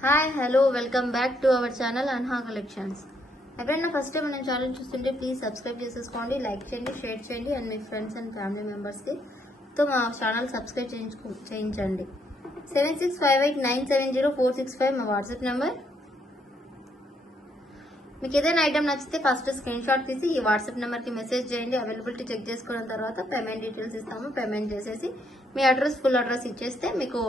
Hi, hello, welcome back to our channel Anha Collections. Everyone first time మన channel చూస్తుంటే please subscribe చేసేసుకోండి, like చేయండి, share చేయండి and me friends and family members కి తో మా ఛానల్ సబ్స్క్రైబ్ చేయించండి. 7658970465 మా వాట్సాప్ నంబర్. మీకు ఏదైనా ఐటమ్ నచ్చితే ఫస్ట్ స్క్రీన్ షాట్ తీసి ఈ వాట్సాప్ నెంబర్ కి మెసేజ్ చేయండి. అవైలబిలిటీ చెక్ చేసుకున్న తర్వాత పేమెంట్ డీటెయిల్స్ ఇస్తాము. పేమెంట్ చేసేసి మీ అడ్రస్ ఫుల్ అడ్రస్ ఇచ్చేస్తే మీకు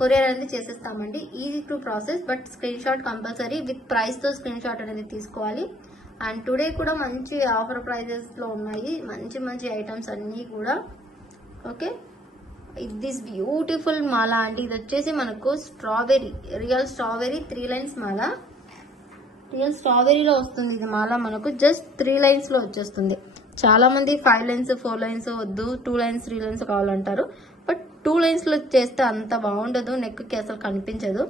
కొరియర్ అనేది చేసేస్తామండి. Easy to process, but screen shot compulsory with price తో స్క్రీన్ షాట్ అనేది తీసుకోవాలి. అండ్ టుడే కూడా మంచి ఆఫర్ ప్రైజెస్ లో ఉన్నాయి, మంచి మంచి ఐటమ్స్ అన్ని కూడా. ఓకే, దిస్ బ్యూటిఫుల్ మాల అండి. ఇది వచ్చేసి మనకు స్ట్రాబెరీ, రియల్ స్ట్రాబెరీ 3 లైన్స్ మాల. రియల్ స్ట్రాబెరీలో వస్తుంది ఇది మాల. మనకు జస్ట్ 3 లైన్స్ లో వచ్చేస్తుంది. చాలా మంది 5 లైన్స్ 4 లైన్స్ వద్దు, 2 లైన్స్ 3 లైన్స్ కావాలంటారు. బట్ 2 లైన్స్ లో చేస్తే అంత బాగుండదు, నెక్ కి అసలు కనిపించదు.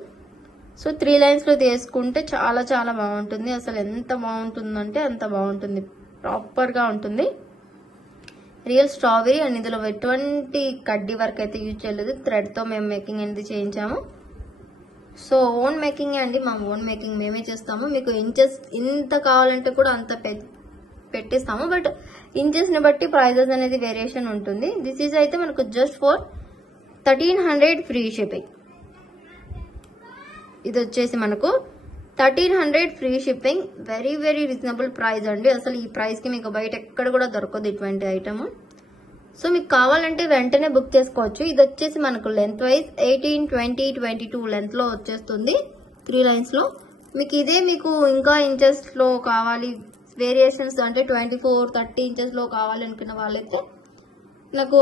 సో 3 లైన్స్ లో తీసుకుంటే చాలా చాలా బాగుంటుంది. అసలు ఎంత బాగుంటుందంటే అంత బాగుంటుంది, ప్రాపర్ గా ఉంటుంది. రియల్ స్ట్రాబెరీ అండ్ ఇందులో ఎటువంటి కడ్డీ వర్క్ అయితే యూజ్ చేయలేదు, థ్రెడ్ తో మేము మేకింగ్ అనేది చేయించాము. సో ఓన్ మేకింగ్ అండి, మా ఓన్ మేకింగ్ మేమే చేస్తాము. మీకు ఇంచెస్ ఇంత కావాలంటే కూడా అంత పెట్టిస్తాము, బట్ ఇంచెస్ ని బట్టి ప్రైజెస్ అనేది వేరియేషన్ ఉంటుంది. దిస్ ఈజ్ అయితే మనకు జస్ట్ ఫర్ 1300 ఫ్రీ షిప్పింగ్. ఇది వచ్చేసి మనకు 1300 free shipping. Very very reasonable price అండి. అసలు ఈ ప్రైస్ కి మీకు బయట ఎక్కడ కూడా దొరకదు ఇటువంటి ఐటమ్. సో మీకు కావాలంటే వెంటనే బుక్ చేసుకోవచ్చు. ఇది వచ్చేసి మనకు లెంత్ వైజ్ 18, 20, 22 లెంత్ లో వచ్చేస్తుంది 3 లైన్స్ లో. మీకు ఇదే మీకు ఇంకా ఇంచెస్ లో కావాలి, వేరియేషన్స్ అంటే 24, 30 ఇంచెస్ లో కావాలి అనుకున్న వాళ్ళైతే నాకు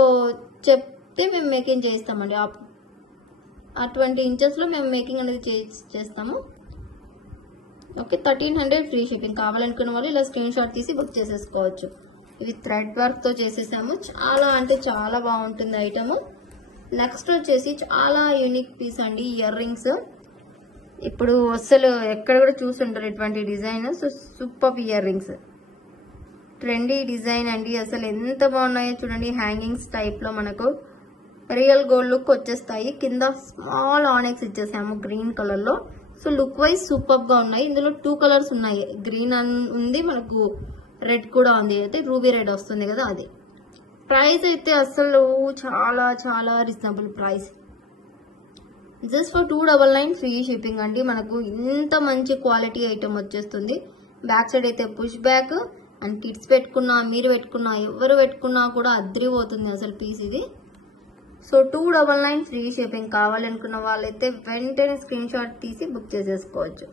చెప్తే మేము మేకింగ్ చేస్తామండి. ఆ 20 ఇంచెస్ లో మేము మేకింగ్ అనేది చేస్తాము. Okay, 1300 free shipping. కావాలనుకున్న వాళ్ళు ఇలా స్క్రీన్ షాట్ తీసి బుక్ చేసేసుకోవచ్చు. ఇవి థ్రెడ్ వర్క్ తో చేసేసాము. చాలా అంటే చాలా బాగుంటుంది ఐటమ్. నెక్స్ట్ వచ్చేసి చాలా యూనిక్ పీస్ అండి, ఇయర్ రింగ్స్. ఇప్పుడు అసలు ఎక్కడ కూడా చూసుంటారు ఇటువంటి design. So super ear rings, trendy design అండి. అసలు ఎంత బాగున్నాయో చూడండి. హ్యాంగింగ్స్ టైప్ లో మనకు రియల్ గోల్డ్ లుక్ వచ్చేస్తాయి. కింద స్మాల్ ఆనెక్స్ ఇచ్చేసాము గ్రీన్ కలర్ లో. సో లుక్ వైజ్ సూపర్ గా ఉన్నాయి. ఇందులో 2 కలర్స్ ఉన్నాయి, గ్రీన్ ఉంది, మనకు రెడ్ కూడా ఉంది. అయితే రూబీ రెడ్ వస్తుంది కదా అది. ప్రైస్ అయితే అసలు చాలా చాలా reasonable price. Just for 299 free shipping అండి. మనకు ఇంత మంచి క్వాలిటీ ఐటమ్ వచ్చేస్తుంది. బ్యాక్ సైడ్ అయితే పుష్ బ్యాక్ అండ్ కిడ్స్ పెట్టుకున్నా, మీరు పెట్టుకున్నా, ఎవరు పెట్టుకున్నా కూడా అద్రిపోతుంది అసలు పీస్ ఇది. So 299 free shipping. కావాలనుకున్న వాళ్ళైతే వెంటనే స్క్రీన్ షాట్ తీసి బుక్ చేసేసుకోవచ్చు.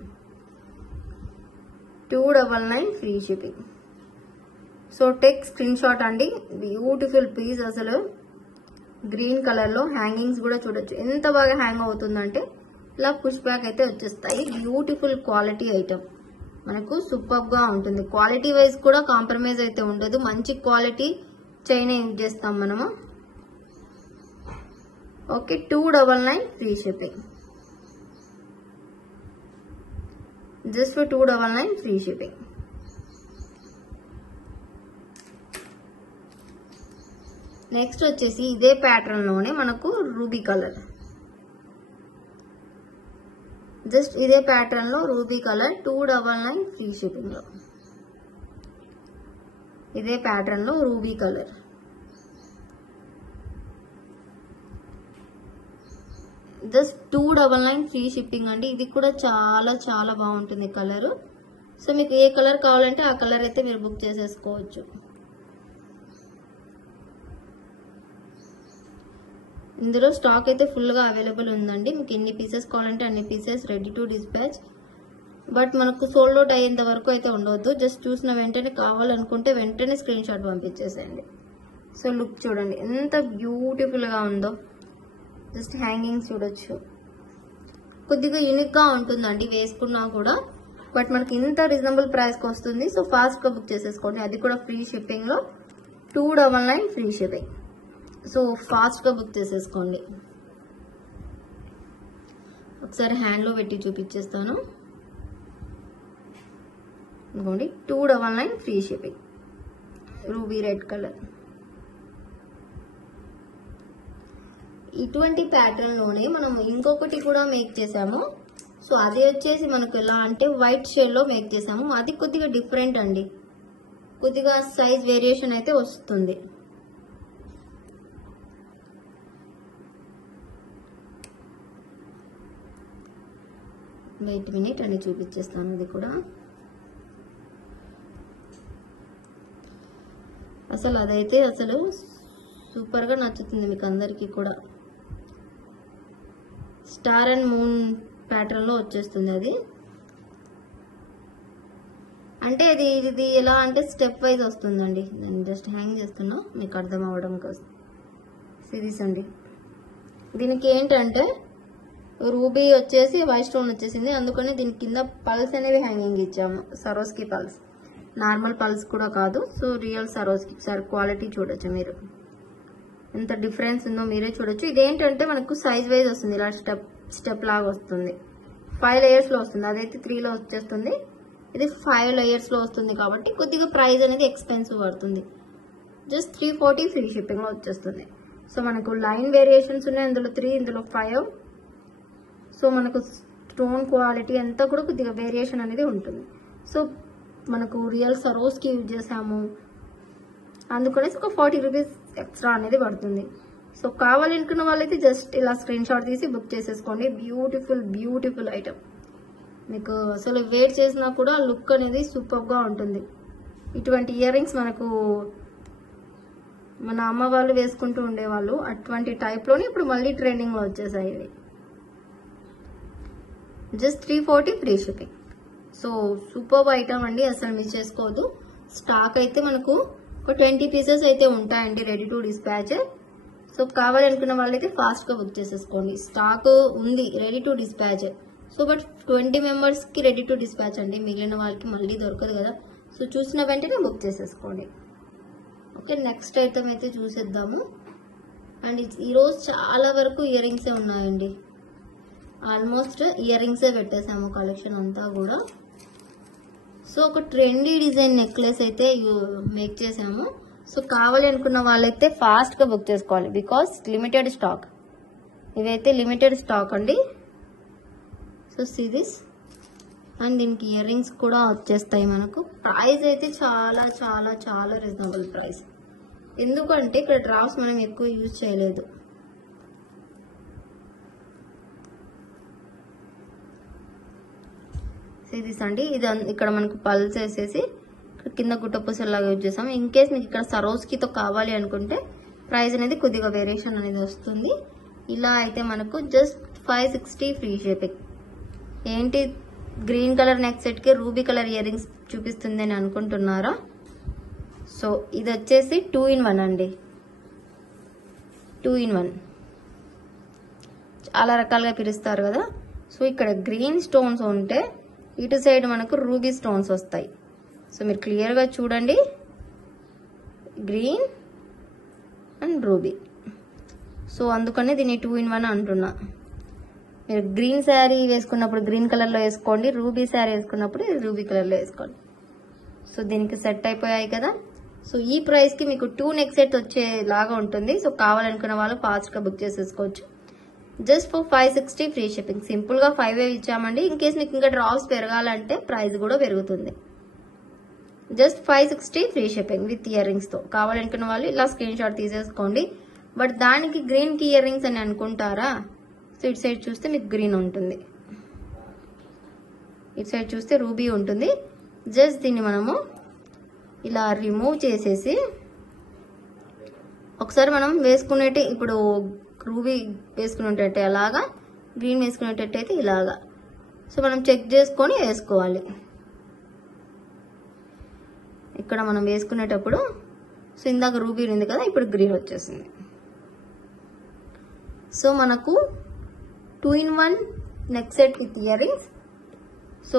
299 free shipping. So take screen shot అండి. బ్యూటిఫుల్ పీస్ అసలు. గ్రీన్ కలర్ లో హ్యాంగింగ్స్ కూడా చూడొచ్చు ఎంత బాగా హ్యాంగ్ అవుతుందంటే. ఇలా పుష్ బ్యాక్ అయితే వచ్చేస్తాయి. బ్యూటిఫుల్ క్వాలిటీ ఐటమ్, మనకు సూపర్ గా ఉంటుంది. క్వాలిటీ వైజ్ కూడా కాంప్రమైజ్ అయితే ఉండదు. మంచి క్వాలిటీ చైన్ యూజ్ చేస్తాం మనము. Okay, 299 free shipping. Just for 299 free shipping. Next వచ్చేసి ఇదే ప్యాటర్న్ లోనే మనకు రూబీ కలర్. జస్ట్ ఇదే ప్యాటర్న్ లో రూబీ కలర్ 299 ఫ్రీ షిప్పింగ్ లో. ఇదే ప్యాటర్న్ లో ruby colour. Just 299 free shipping అండి. ఇది కూడా చాలా చాలా బాగుంటుంది కలర్. సో మీకు ఏ కలర్ కావాలంటే ఆ కలర్ అయితే మీరు బుక్ చేసేసుకోవచ్చు. ఇందులో స్టాక్ అయితే ఫుల్ గా అవైలబుల్ ఉందండి. మీకు ఎన్ని పీసెస్ కావాలంటే అన్ని pieces ready to dispatch. But మనకు సోల్డ్ అవుట్ అయ్యేంత వరకు అయితే ఉండవద్దు. జస్ట్ చూసిన వెంటనే కావాలనుకుంటే వెంటనే స్క్రీన్ షాట్ పంపించేసేయండి. సో లుక్ చూడండి ఎంత బ్యూటిఫుల్ గా ఉందో. జస్ట్ హ్యాంగింగ్స్ చూడొచ్చు, కొద్దిగా యూనిక్ గా ఉంటుందండి వేసుకున్నా కూడా. బట్ మనకి ఇంత రీజనబుల్ ప్రైస్ కి వస్తుంది. సో ఫాస్ట్ గా బుక్ చేసేసుకోండి. అది కూడా ఫ్రీ షిప్పింగ్ లో 299 ఫ్రీ షిప్పింగ్. సో ఫాస్ట్ గా బుక్ చేసేసుకోండి. ఒకసారి హ్యాండ్ లో పెట్టి చూపించేస్తాను. ఇదిగోండి 299 free shipping. Ruby red colour. ఇటువంటి ప్యాటర్న్ లోనే మనం ఇంకొకటి కూడా మేక్ చేసాము. సో అది వచ్చేసి మనకు ఎలా అంటే వైట్ షేడ్ లో మేక్ చేసాము. అది కొద్దిగా డిఫరెంట్ అండి, కొద్దిగా సైజ్ వేరియేషన్ అయితే వస్తుంది. వెయిట్ మినిట్ అని చూపించేస్తాను. ఇది కూడా అసలు అదైతే అసలు సూపర్ గా నచ్చుతుంది మీకు అందరికీ కూడా. స్టార్ అండ్ మూన్ ప్యాటర్న్ లో వచ్చేస్తుంది అది. అంటే ఇది ఎలా అంటే స్టెప్ వైజ్ వస్తుందండి. నేను జస్ట్ హ్యాంగ్ చేస్తున్నా మీకు అర్థం అవ్వడం కోసం. సిరీస్ అండి. దీనికి ఏంటంటే రూబీ వచ్చేసి వైట్ స్టోన్ వచ్చేసింది, అందుకని దీని కింద పల్స్ అనేవి హ్యాంగింగ్ ఇచ్చాము. సరోస్కి పల్స్, నార్మల్ పల్స్ కూడా కాదు. So real సరోస్కి. సార్ క్వాలిటీ చూడొచ్చు మీరు, ఎంత డిఫరెన్స్ ఉందో మీరే చూడొచ్చు. ఇదేంటంటే మనకు సైజ్ వైజ్ వస్తుంది, ఇలా స్టెప్ లాగా వస్తుంది. 5 layers లో వస్తుంది, అదైతే 3 లో వచ్చేస్తుంది. ఇది 5 layers లో వస్తుంది కాబట్టి కొద్దిగా ప్రైస్ అనేది ఎక్స్పెన్సివ్ పడుతుంది. జస్ట్ 340 ఫ్రీ షిప్పింగ్ లో వచ్చేస్తుంది. సో మనకు లైన్ వేరియేషన్స్ ఉన్నాయి, ఇందులో 3, ఇందులో 5. సో మనకు స్టోన్ క్వాలిటీ అంతా కూడా కొద్దిగా వేరియేషన్ అనేది ఉంటుంది. సో మనకు రియల్ సరోస్కి యూజ్ చేసాము, అందుకనేసి ఒక 40 రూపీస్ ఎక్స్ట్రా అనేది పడుతుంది. సో కావాలనుకున్న వాళ్ళైతే జస్ట్ ఇలా స్క్రీన్ షాట్ తీసి బుక్ చేసేసుకోండి. Beautiful item. మీకు అసలు వేర్ చేసినా కూడా లుక్ అనేది సూపర్ గా ఉంటుంది. ఇటువంటి ఇయర్ రింగ్స్ మనకు మన అమ్మ వాళ్ళు వేసుకుంటూ ఉండేవాళ్ళు, అటువంటి టైప్ లోనే ఇప్పుడు మళ్ళీ ట్రెండింగ్ లో వచ్చేసాయి ఇవి. Just 340 free shipping. So super item అండి, అసలు మిస్ చేసుకోవద్దు. స్టాక్ అయితే మనకు ఒక 20 పీసెస్ అయితే ఉంటాయండి రెడీ టు డిస్పాచ్. సో కావాలనుకున్న వాళ్ళైతే ఫాస్ట్ గా బుక్ చేసేసుకోండి. స్టాక్ ఉంది ready to dispatch. So but 20 members కి రెడీ టు డిస్పాచ్ అండి, మిగిలిన వాళ్ళకి మళ్ళీ దొరకదు కదా. సో చూసిన వెంటనే బుక్ చేసేసుకోండి. ఓకే, నెక్స్ట్ ఐటమ్ అయితే చూసేద్దాము. అండ్ ఈరోజు చాలా వరకు ఇయర్ రింగ్సే ఉన్నాయండి. ఆల్మోస్ట్ ఇయర్ రింగ్సే పెట్టేసాము కలెక్షన్ అంతా కూడా. సో ఒక ట్రెండీ డిజైన్ నెక్లెస్ అయితే మేక్ చేసాము. సో కావాలి అనుకున్న వాళ్ళైతే ఫాస్ట్ గా బుక్ చేసుకోవాలి, బికాస్ లిమిటెడ్ స్టాక్. ఇవైతే లిమిటెడ్ స్టాక్ అండి. So see this. అండ్ దీనికి ఇయర్ రింగ్స్ కూడా వచ్చేస్తాయి మనకు. ప్రైస్ అయితే చాలా చాలా చాలా రీజనబుల్ ప్రైస్, ఎందుకంటే ఇక్కడ డ్రాప్స్ మనం ఎక్కువ యూజ్ చేయలేదు. సిరీస్ అండి. ఇది ఇక్కడ మనకు పల్స్ వేసేసి కింద గుట్టపూసలాగా యూజ్ చేసాం. ఇన్ కేస్ మీకు ఇక్కడ సరోస్కితో కావాలి అనుకుంటే ప్రైస్ అనేది కొద్దిగా వేరియేషన్ అనేది వస్తుంది. ఇలా అయితే మనకు జస్ట్ 560 ఫ్రీ షిప్పింగ్. ఏంటి గ్రీన్ కలర్ నెక్ సెట్ కి రూబీ కలర్ ఇయర్ రింగ్స్ చూపిస్తుంది అని అనుకుంటున్నారా? సో ఇది వచ్చేసి 2 in 1 అండి. 2 in 1 చాలా రకాలుగా పిలుస్తారు కదా. సో ఇక్కడ గ్రీన్ స్టోన్స్ ఉంటే ఇటు సైడ్ మనకు రూబీ స్టోన్స్ వస్తాయి. సో మీరు క్లియర్ గా చూడండి, గ్రీన్ అండ్ రూబీ. సో అందుకనే దీన్ని 2 in 1 అంటున్నా. మీరు గ్రీన్ శారీ వేసుకున్నప్పుడు గ్రీన్ కలర్ లో వేసుకోండి, రూబీ శారీ వేసుకున్నప్పుడు రూబీ కలర్ లో వేసుకోండి. సో దీనికి సెట్ అయిపోయాయి కదా. సో ఈ ప్రైస్ కి మీకు 2 నెక్ సెట్ వచ్చేలాగా ఉంటుంది. సో కావాలనుకున్న వాళ్ళు ఫాస్ట్ గా బుక్ చేసేసుకోవచ్చు. Just for 560 free shipping. Simple గా 5 ఇచ్చామండి. ఇన్ కేస్ మీకు ఇంకా డ్రాప్స్ పెరగాలంటే ప్రైస్ కూడా పెరుగుతుంది. Just 560 free shipping with ear rings తో. కావాలనుకున్న వాళ్ళు ఇలా స్క్రీన్ షాట్ తీసేసుకోండి. బట్ దానికి గ్రీన్ కి ఇయర్ రింగ్స్ అని అనుకుంటారా? సో ఇటు సైడ్ చూస్తే మీకు గ్రీన్ ఉంటుంది, ఇటు సైడ్ చూస్తే రూబీ ఉంటుంది. జస్ట్ దీన్ని మనము ఇలా రిమూవ్ చేసేసి ఒకసారి మనం వేసుకునేటి, ఇప్పుడు రూబీ వేసుకునేటట్టే అలాగా, గ్రీన్ వేసుకునేటట్టయితే ఇలాగా. సో మనం చెక్ చేసుకొని వేసుకోవాలి. ఇక్కడ మనం వేసుకునేటప్పుడు సో ఇందాక రూబీ ఉంది కదా, ఇప్పుడు గ్రీన్ వచ్చేసింది. సో మనకు 2 in 1 neck set with ear rings. So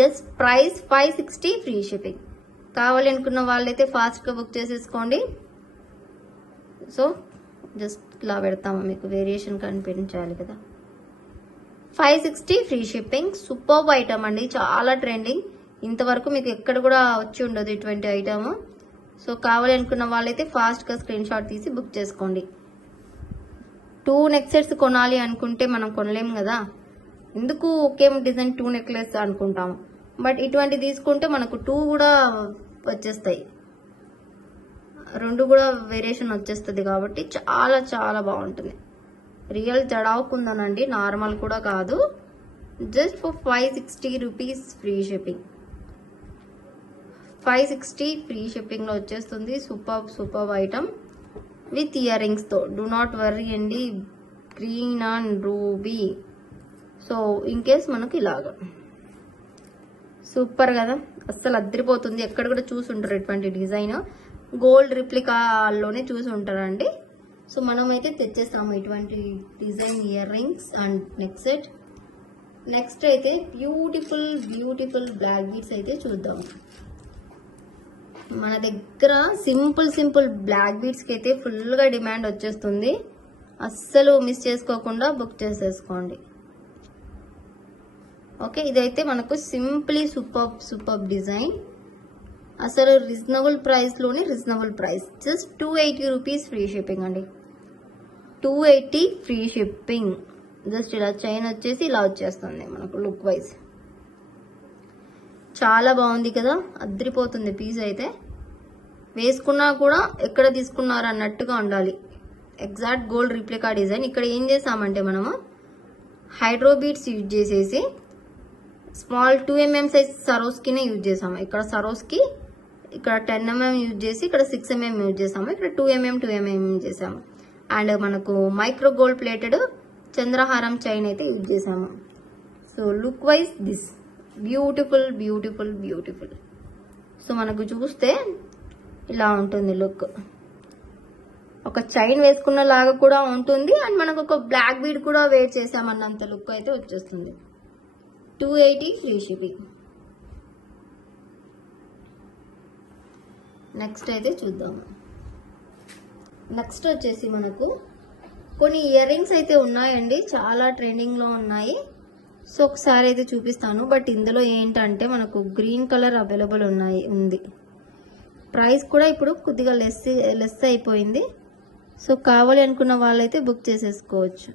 just price 560 free shipping. కావాలి అనుకున్న వాళ్ళైతే ఫాస్ట్ గా బుక్ చేసేసుకోండి. సో జస్ట్ ఇలా పెడతాము, మీకు వేరియేషన్ కనిపించాలి కదా. 560 ఫ్రీ షిప్పింగ్. సూపర్ ఐటమ్ అండి, చాలా ట్రెండింగ్. ఇంతవరకు మీకు ఎక్కడ కూడా వచ్చి ఉండదు ఇటువంటి ఐటమ్. సో కావాలి అనుకున్న వాళ్ళైతే ఫాస్ట్ గా స్క్రీన్ షాట్ తీసి బుక్ చేసుకోండి. 2 నెక్ సెట్స్ కొనాలి అనుకుంటే మనం కొనలేము కదా. ఎందుకు ఒకే డిజైన్ 2 నెక్లెస్ అనుకుంటాము, బట్ ఇటువంటి తీసుకుంటే మనకు 2 కూడా వచ్చేస్తాయి, 2 కూడా వేరియేషన్ వచ్చేస్తుంది కాబట్టి చాలా చాలా బాగుంటుంది. రియల్ జడావుకుందనండి, నార్మల్ కూడా కాదు. Just for 560 rupees free shipping. 560 free shipping లో వచ్చేస్తుంది. Super item with ear rings తో. డూ నాట్ వర్రీ అండి. Green and ruby. So in case మనకు ఇలాగా సూపర్ కదా, అస్సలు అద్దరిపోతుంది. ఎక్కడ కూడా చూసి ఉంటారు ఇటువంటి డిజైన్, గోల్డ్ రిప్లికాలోనే చూసి ఉంటారండి. సో మనమైతే తెచ్చేస్తాము ఇటువంటి design ear rings and neck set. Next అయితే బ్యూటిఫుల్ బ్లాక్ బీడ్స్ అయితే చూద్దాం. మన దగ్గర సింపుల్ బ్లాక్ బీడ్స్ కి అయితే ఫుల్ గా డిమాండ్ వచ్చేస్తుంది. అస్సలు మిస్ చేసుకోకుండా బుక్ చేసేసుకోండి. ఓకే, ఇదైతే మనకు సింప్లీ సూపర్ డిజైన్. అసలు రీజనబుల్ ప్రైస్ లోనే reasonable price. Just 280 rupees free shipping అండి. 280 ఫ్రీ షిప్పింగ్. జస్ట్ ఇలా చైన్ వచ్చేసి ఇలా వచ్చేస్తుంది మనకు లుక్ వైజ్. చాలా బాగుంది కదా, అద్దరిపోతుంది పీస్ అయితే. వేసుకున్నా కూడా ఎక్కడ తీసుకున్నారు అన్నట్టుగా ఉండాలి. Exact gold replica design. ఇక్కడ ఏం చేసామంటే మనము హైడ్రో బీడ్స్ యూజ్ చేసేసి స్మాల్ 2mm సైజ్ సరోస్కినే యూజ్ చేసాము. ఇక్కడ సరోస్కి ఇక్కడ 10mm యూజ్ చేసి ఇక్కడ 6mm యూజ్ చేసాము. ఇక్కడ 2mm యూజ్ చేసాము. అండ్ మనకు మైక్రో గోల్డ్ ప్లేటెడ్ చంద్రహారం చైన్ అయితే యూజ్ చేసాము. So look wise this beautiful. So మనకు చూస్తే ఇలా ఉంటుంది లుక్. ఒక చైన్ వేసుకున్న లాగా కూడా ఉంటుంది అండ్ మనకు ఒక బ్లాక్ బీడ్ కూడా వేర్ చేసామన్నంత లుక్ అయితే వచ్చేస్తుంది. 280 ఫ్రీ షిప్పింగ్. నెక్స్ట్ అయితే చూద్దాము. నెక్స్ట్ వచ్చేసి మనకు కొన్ని ఇయర్ రింగ్స్ అయితే ఉన్నాయండి, చాలా ట్రెండింగ్ లో ఉన్నాయి. సో ఒకసారి అయితే చూపిస్తాను. బట్ ఇందులో ఏంటంటే మనకు గ్రీన్ కలర్ అవైలబుల్ ఉంది. ప్రైస్ కూడా ఇప్పుడు కొద్దిగా లెస్ అయిపోయింది. సో కావాలి అనుకున్న వాళ్ళైతే బుక్ చేసేసుకోవచ్చు.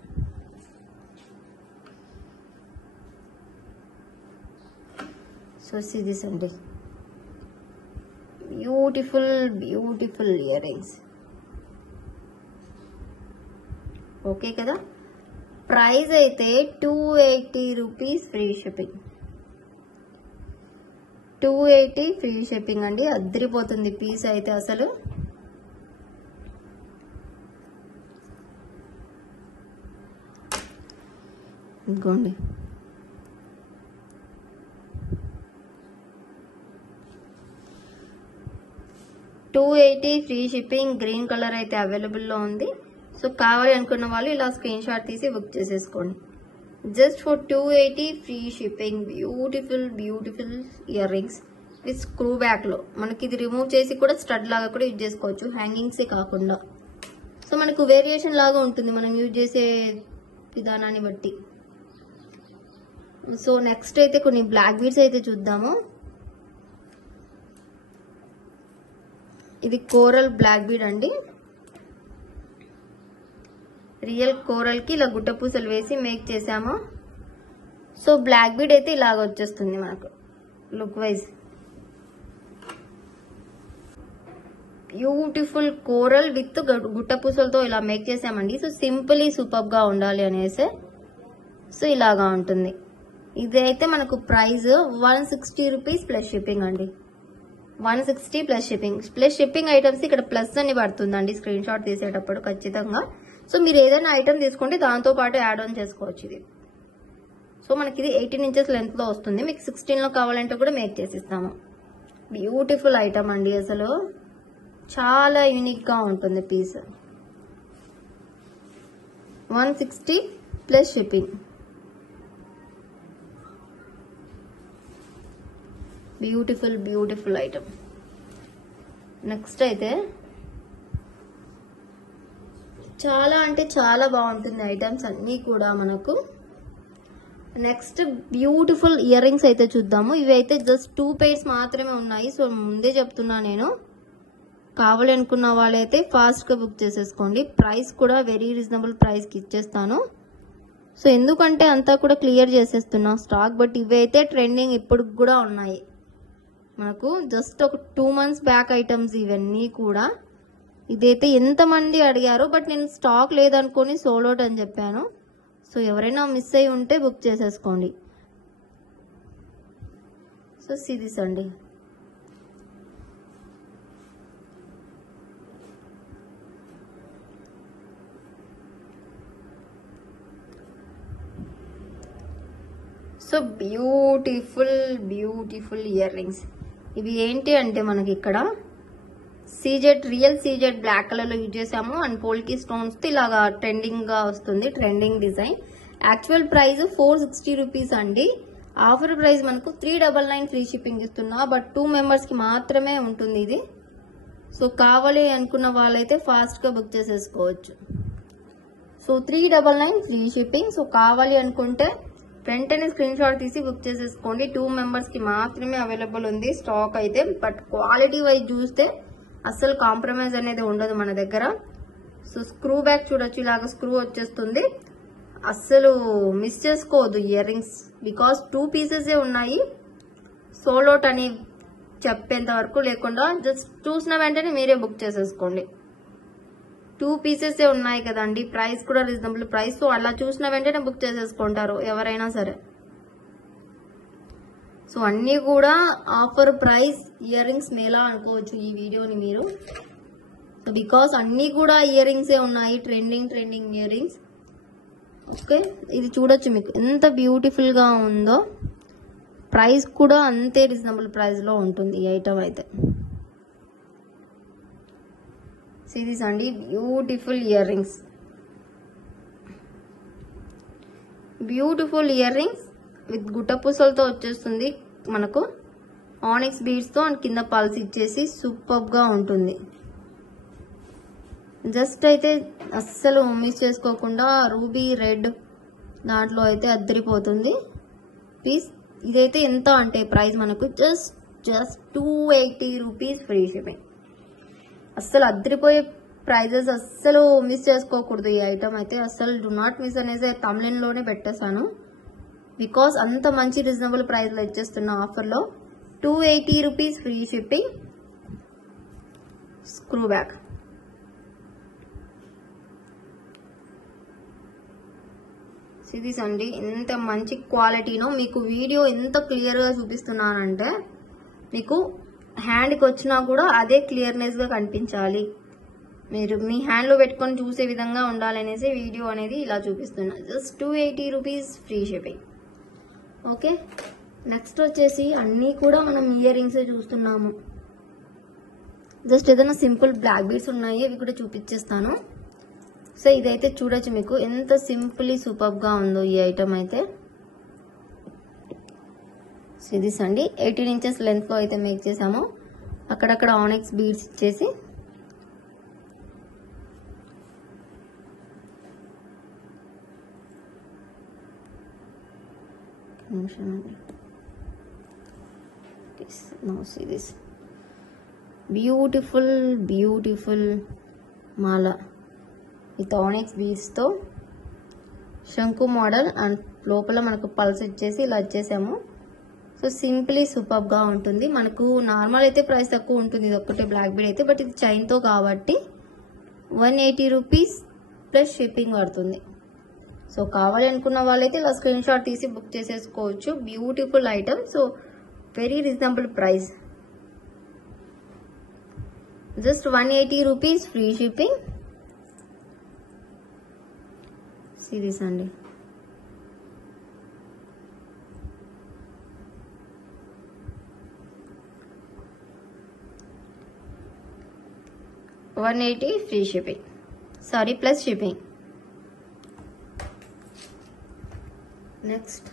సో సిరీస్ అండి, బ్యూటిఫుల్ ఇయర్ రింగ్స్. ఓకే కదా, ప్రైస్ అయితే 280 rupees free shipping. 280 free shipping అండి. అద్దరిపోతుంది పీస్ అయితే అసలు. ఇదిగోండి, $280 ఫ్రీ షిప్పింగ్. గ్రీన్ కలర్ అయితే అవైలబుల్ లో ఉంది. సో కావాలి అనుకున్న వాళ్ళు ఇలా స్క్రీన్ షాట్ తీసి బుక్ చేసేసుకోండి. Just for 280 free shipping. Beautiful ear rings with screw back లో. మనకి ఇది రిమూవ్ చేసి కూడా స్టడ్ లాగా కూడా యూజ్ చేసుకోవచ్చు, హ్యాంగింగ్స్ కాకుండా. సో మనకు వేరియేషన్ లాగా ఉంటుంది మనం యూజ్ చేసే విధానాన్ని బట్టి. సో నెక్స్ట్ అయితే కొన్ని బ్లాక్ బీడ్స్ అయితే చూద్దాము. ఇది కోరల్ బ్లాక్ బీడ్ అండి. రియల్ కోరల్ కి ఇలా గుట్ట పూసలు వేసి మేక్ చేసాము. సో బ్లాక్ బీడ్ అయితే ఇలాగ వచ్చేస్తుంది మనకు look wise. Beautiful coral with గుట్ట పూసలతో ఇలా మేక్ చేసామండి. సో సింపుల్లీ సూపర్ గా ఉండాలి అనేసి సో ఇలాగా ఉంటుంది. ఇదైతే మనకు ప్రైస్ 160 రూపీస్ ప్లస్ షిప్పింగ్ అండి. 160 plus shipping. Plus shipping items ఇక్కడ ప్లస్ అని పడుతుందండి స్క్రీన్ షాట్ తీసేటప్పుడు ఖచ్చితంగా. సో మీరు ఏదైనా ఐటమ్ తీసుకుంటే దాంతో పాటు యాడ్ ఆన్ చేసుకోవచ్చు ఇది. సో మనకి ఇది 18 ఇంచెస్ లెంత్ లో వస్తుంది. మీకు 16 లో కావాలంటే కూడా మేక్ చేసిస్తాము. బ్యూటిఫుల్ ఐటమ్ అండి, అసలు చాలా యూనిక్ గా ఉంటుంది piece. 160 plus shipping. Beautiful item. Next అయితే చాలా అంటే చాలా బాగుంటుంది ఐటమ్స్ అన్నీ కూడా మనకు. నెక్స్ట్ బ్యూటిఫుల్ ఇయర్ రింగ్స్ అయితే చూద్దాము. ఇవి అయితే జస్ట్ 2 pairs మాత్రమే ఉన్నాయి. సో ముందే చెప్తున్నా నేను, కావాలి అనుకున్న వాళ్ళైతే ఫాస్ట్ గా బుక్ చేసేసుకోండి. ప్రైస్ కూడా వెరీ రీజనబుల్ ప్రైస్ కి ఇచ్చేస్తాను. సో ఎందుకంటే అంతా కూడా క్లియర్ చేసేస్తున్నా స్టాక్. బట్ ఇవైతే ట్రెండింగ్ ఇప్పుడు కూడా ఉన్నాయి మనకు. జస్ట్ ఒక 2 months బ్యాక్ ఐటమ్స్ ఇవన్నీ కూడా. ఇదైతే ఎంతమంది అడిగారో, బట్ నేను స్టాక్ లేదనుకొని సోల్డ్ అవుట్ అని చెప్పాను. సో ఎవరైనా మిస్ అయి ఉంటే బుక్ చేసేసుకోండి. సో సిరీస్ అండి. So beautiful beautiful ear rings. ఇవి ఏంటి అంటే మనకి ఇక్కడ CZ, real CZ black colour లో యూజ్ చేసాము. అండ్ పోల్కి స్టోన్స్ తో ఇలాగా ట్రెండింగ్ గా వస్తుంది, trending design. Actual price 460 rupees అండి. ఆఫర్ ప్రైస్ మనకు 399 ఫ్రీ షిప్పింగ్ ఇస్తున్నా. బట్ 2 members కి మాత్రమే ఉంటుంది ఇది. సో కావాలి అనుకున్న వాళ్ళైతే ఫాస్ట్ గా బుక్ చేసేసుకోవచ్చు. So 399 free shipping. సో కావాలి అనుకుంటే వెంటనే స్క్రీన్ షాట్ తీసి బుక్ చేసేసుకోండి. 2 members కి మాత్రమే అవైలబుల్ ఉంది స్టాక్ అయితే. బట్ క్వాలిటీ వైజ్ చూస్తే అస్సలు కాంప్రమైజ్ అనేది ఉండదు మన దగ్గర. సో స్క్రూ బ్యాక్ చూడొచ్చు, ఇలాగ స్క్రూ వచ్చేస్తుంది. అస్సలు మిస్ చేసుకోవద్దు ఇయర్ రింగ్స్. బికాస్ 2 pieces ఉన్నాయి. సోల్డ్ అవుట్ అని చెప్పేంత వరకు లేకుండా జస్ట్ చూసిన వెంటనే మీరే బుక్ చేసేసుకోండి. 2 pieces ఉన్నాయి కదండి, ప్రైస్ కూడా రీజనబుల్ ప్రైస్. సో అలా చూసిన వెంటనే బుక్ చేసేసుకుంటారు ఎవరైనా సరే. సో అన్ని కూడా offer price ear rings Mela అనుకోవచ్చు ఈ వీడియోని మీరు. సో బికాస్ అన్ని కూడా ఇయర్ రింగ్సే ఉన్నాయి, ట్రెండింగ్ ఇయర్ రింగ్స్. ఓకే, ఇది చూడొచ్చు మీకు ఎంత బ్యూటిఫుల్ గా ఉందో. ప్రైస్ కూడా అంతే రీజనబుల్ ప్రైస్ లో ఉంటుంది ఈ ఐటమ్ అయితే. సిరీస్ అండి, beautiful ear rings. Beautiful ear rings with గుట్ట పూసలతో వచ్చేస్తుంది మనకు. ఆనిక్స్ బీడ్స్ తో అండ్ కింద పల్స్ ఇచ్చేసి సూపర్ గా ఉంటుంది. జస్ట్ అయితే అస్సలు మిస్ చేసుకోకుండా రూబీ రెడ్ దాంట్లో అయితే అద్దరిపోతుంది పీస్. ఇదైతే ఎంత అంటే ప్రైస్ మనకు జస్ట్ 280 రూపీస్ ఫ్రీ షిప్పింగ్. అస్సలు అద్దరిపోయే ప్రైజెస్, అస్సలు మిస్ చేసుకోకూడదు ఈ ఐటమ్ అయితే. అస్సలు డు నాట్ మిస్ అనేసి తమిళన్ లోనే పెట్టేశాను. బికాస్ అంత మంచి రీజనబుల్ ప్రైస్ లో ఇచ్చేస్తున్న ఆఫర్ లో 280 rupees free shipping. Screw back. Series అండి, ఎంత మంచి క్వాలిటీనో. మీకు వీడియో ఎంత క్లియర్ గా చూపిస్తున్నానంటే మీకు హ్యాండ్కి వచ్చినా కూడా అదే క్లియర్నెస్ గా కనిపించాలి. మీరు మీ హ్యాండ్ లో పెట్టుకొని చూసే విధంగా ఉండాలనేసి వీడియో అనేది ఇలా చూపిస్తున్నా. Just 280 rupees free shipping. Okay, next వచ్చేసి అన్నీ కూడా మనం ఇయర్ రింగ్స్ చూస్తున్నాము. జస్ట్ ఏదైనా సింపుల్ బ్లాక్ బీడ్స్ ఉన్నాయి, అవి కూడా చూపించేస్తాను. సో ఇదైతే చూడొచ్చు మీకు ఎంత సింపుల్లీ సూపర్ గా ఉందో ఈ ఐటమ్ అయితే. సిరీస్ అండి, 18 inches లెంత్ లో అయితే మేక్ చేసాము. అక్కడక్కడ ఆనిక్స్ బీడ్స్ ఇచ్చేసి now see this beautiful Mala with onyx beads తో శంకు మోడల్ అండ్ లోపల మనకు పల్స్ ఇచ్చేసి ఇలా ఇచ్చేసాము. సో సింప్లీ సూపర్ గా ఉంటుంది. మనకు నార్మల్ అయితే ప్రైస్ తక్కువ ఉంటుంది ఇది ఒక్కటే బ్లాక్ బీడ్ అయితే. బట్ ఇది చైన్ తో కాబట్టి 180 రూపీస్ ప్లస్ షిప్పింగ్ పడుతుంది. సో కావాలి అనుకున్న వాళ్ళైతే ఇలా స్క్రీన్ షాట్ తీసి బుక్ చేసేసుకోవచ్చు. Beautiful item. So very reasonable price, just 180 rupees free shipping. Series అండి, $180 free shipping, sorry plus shipping. Next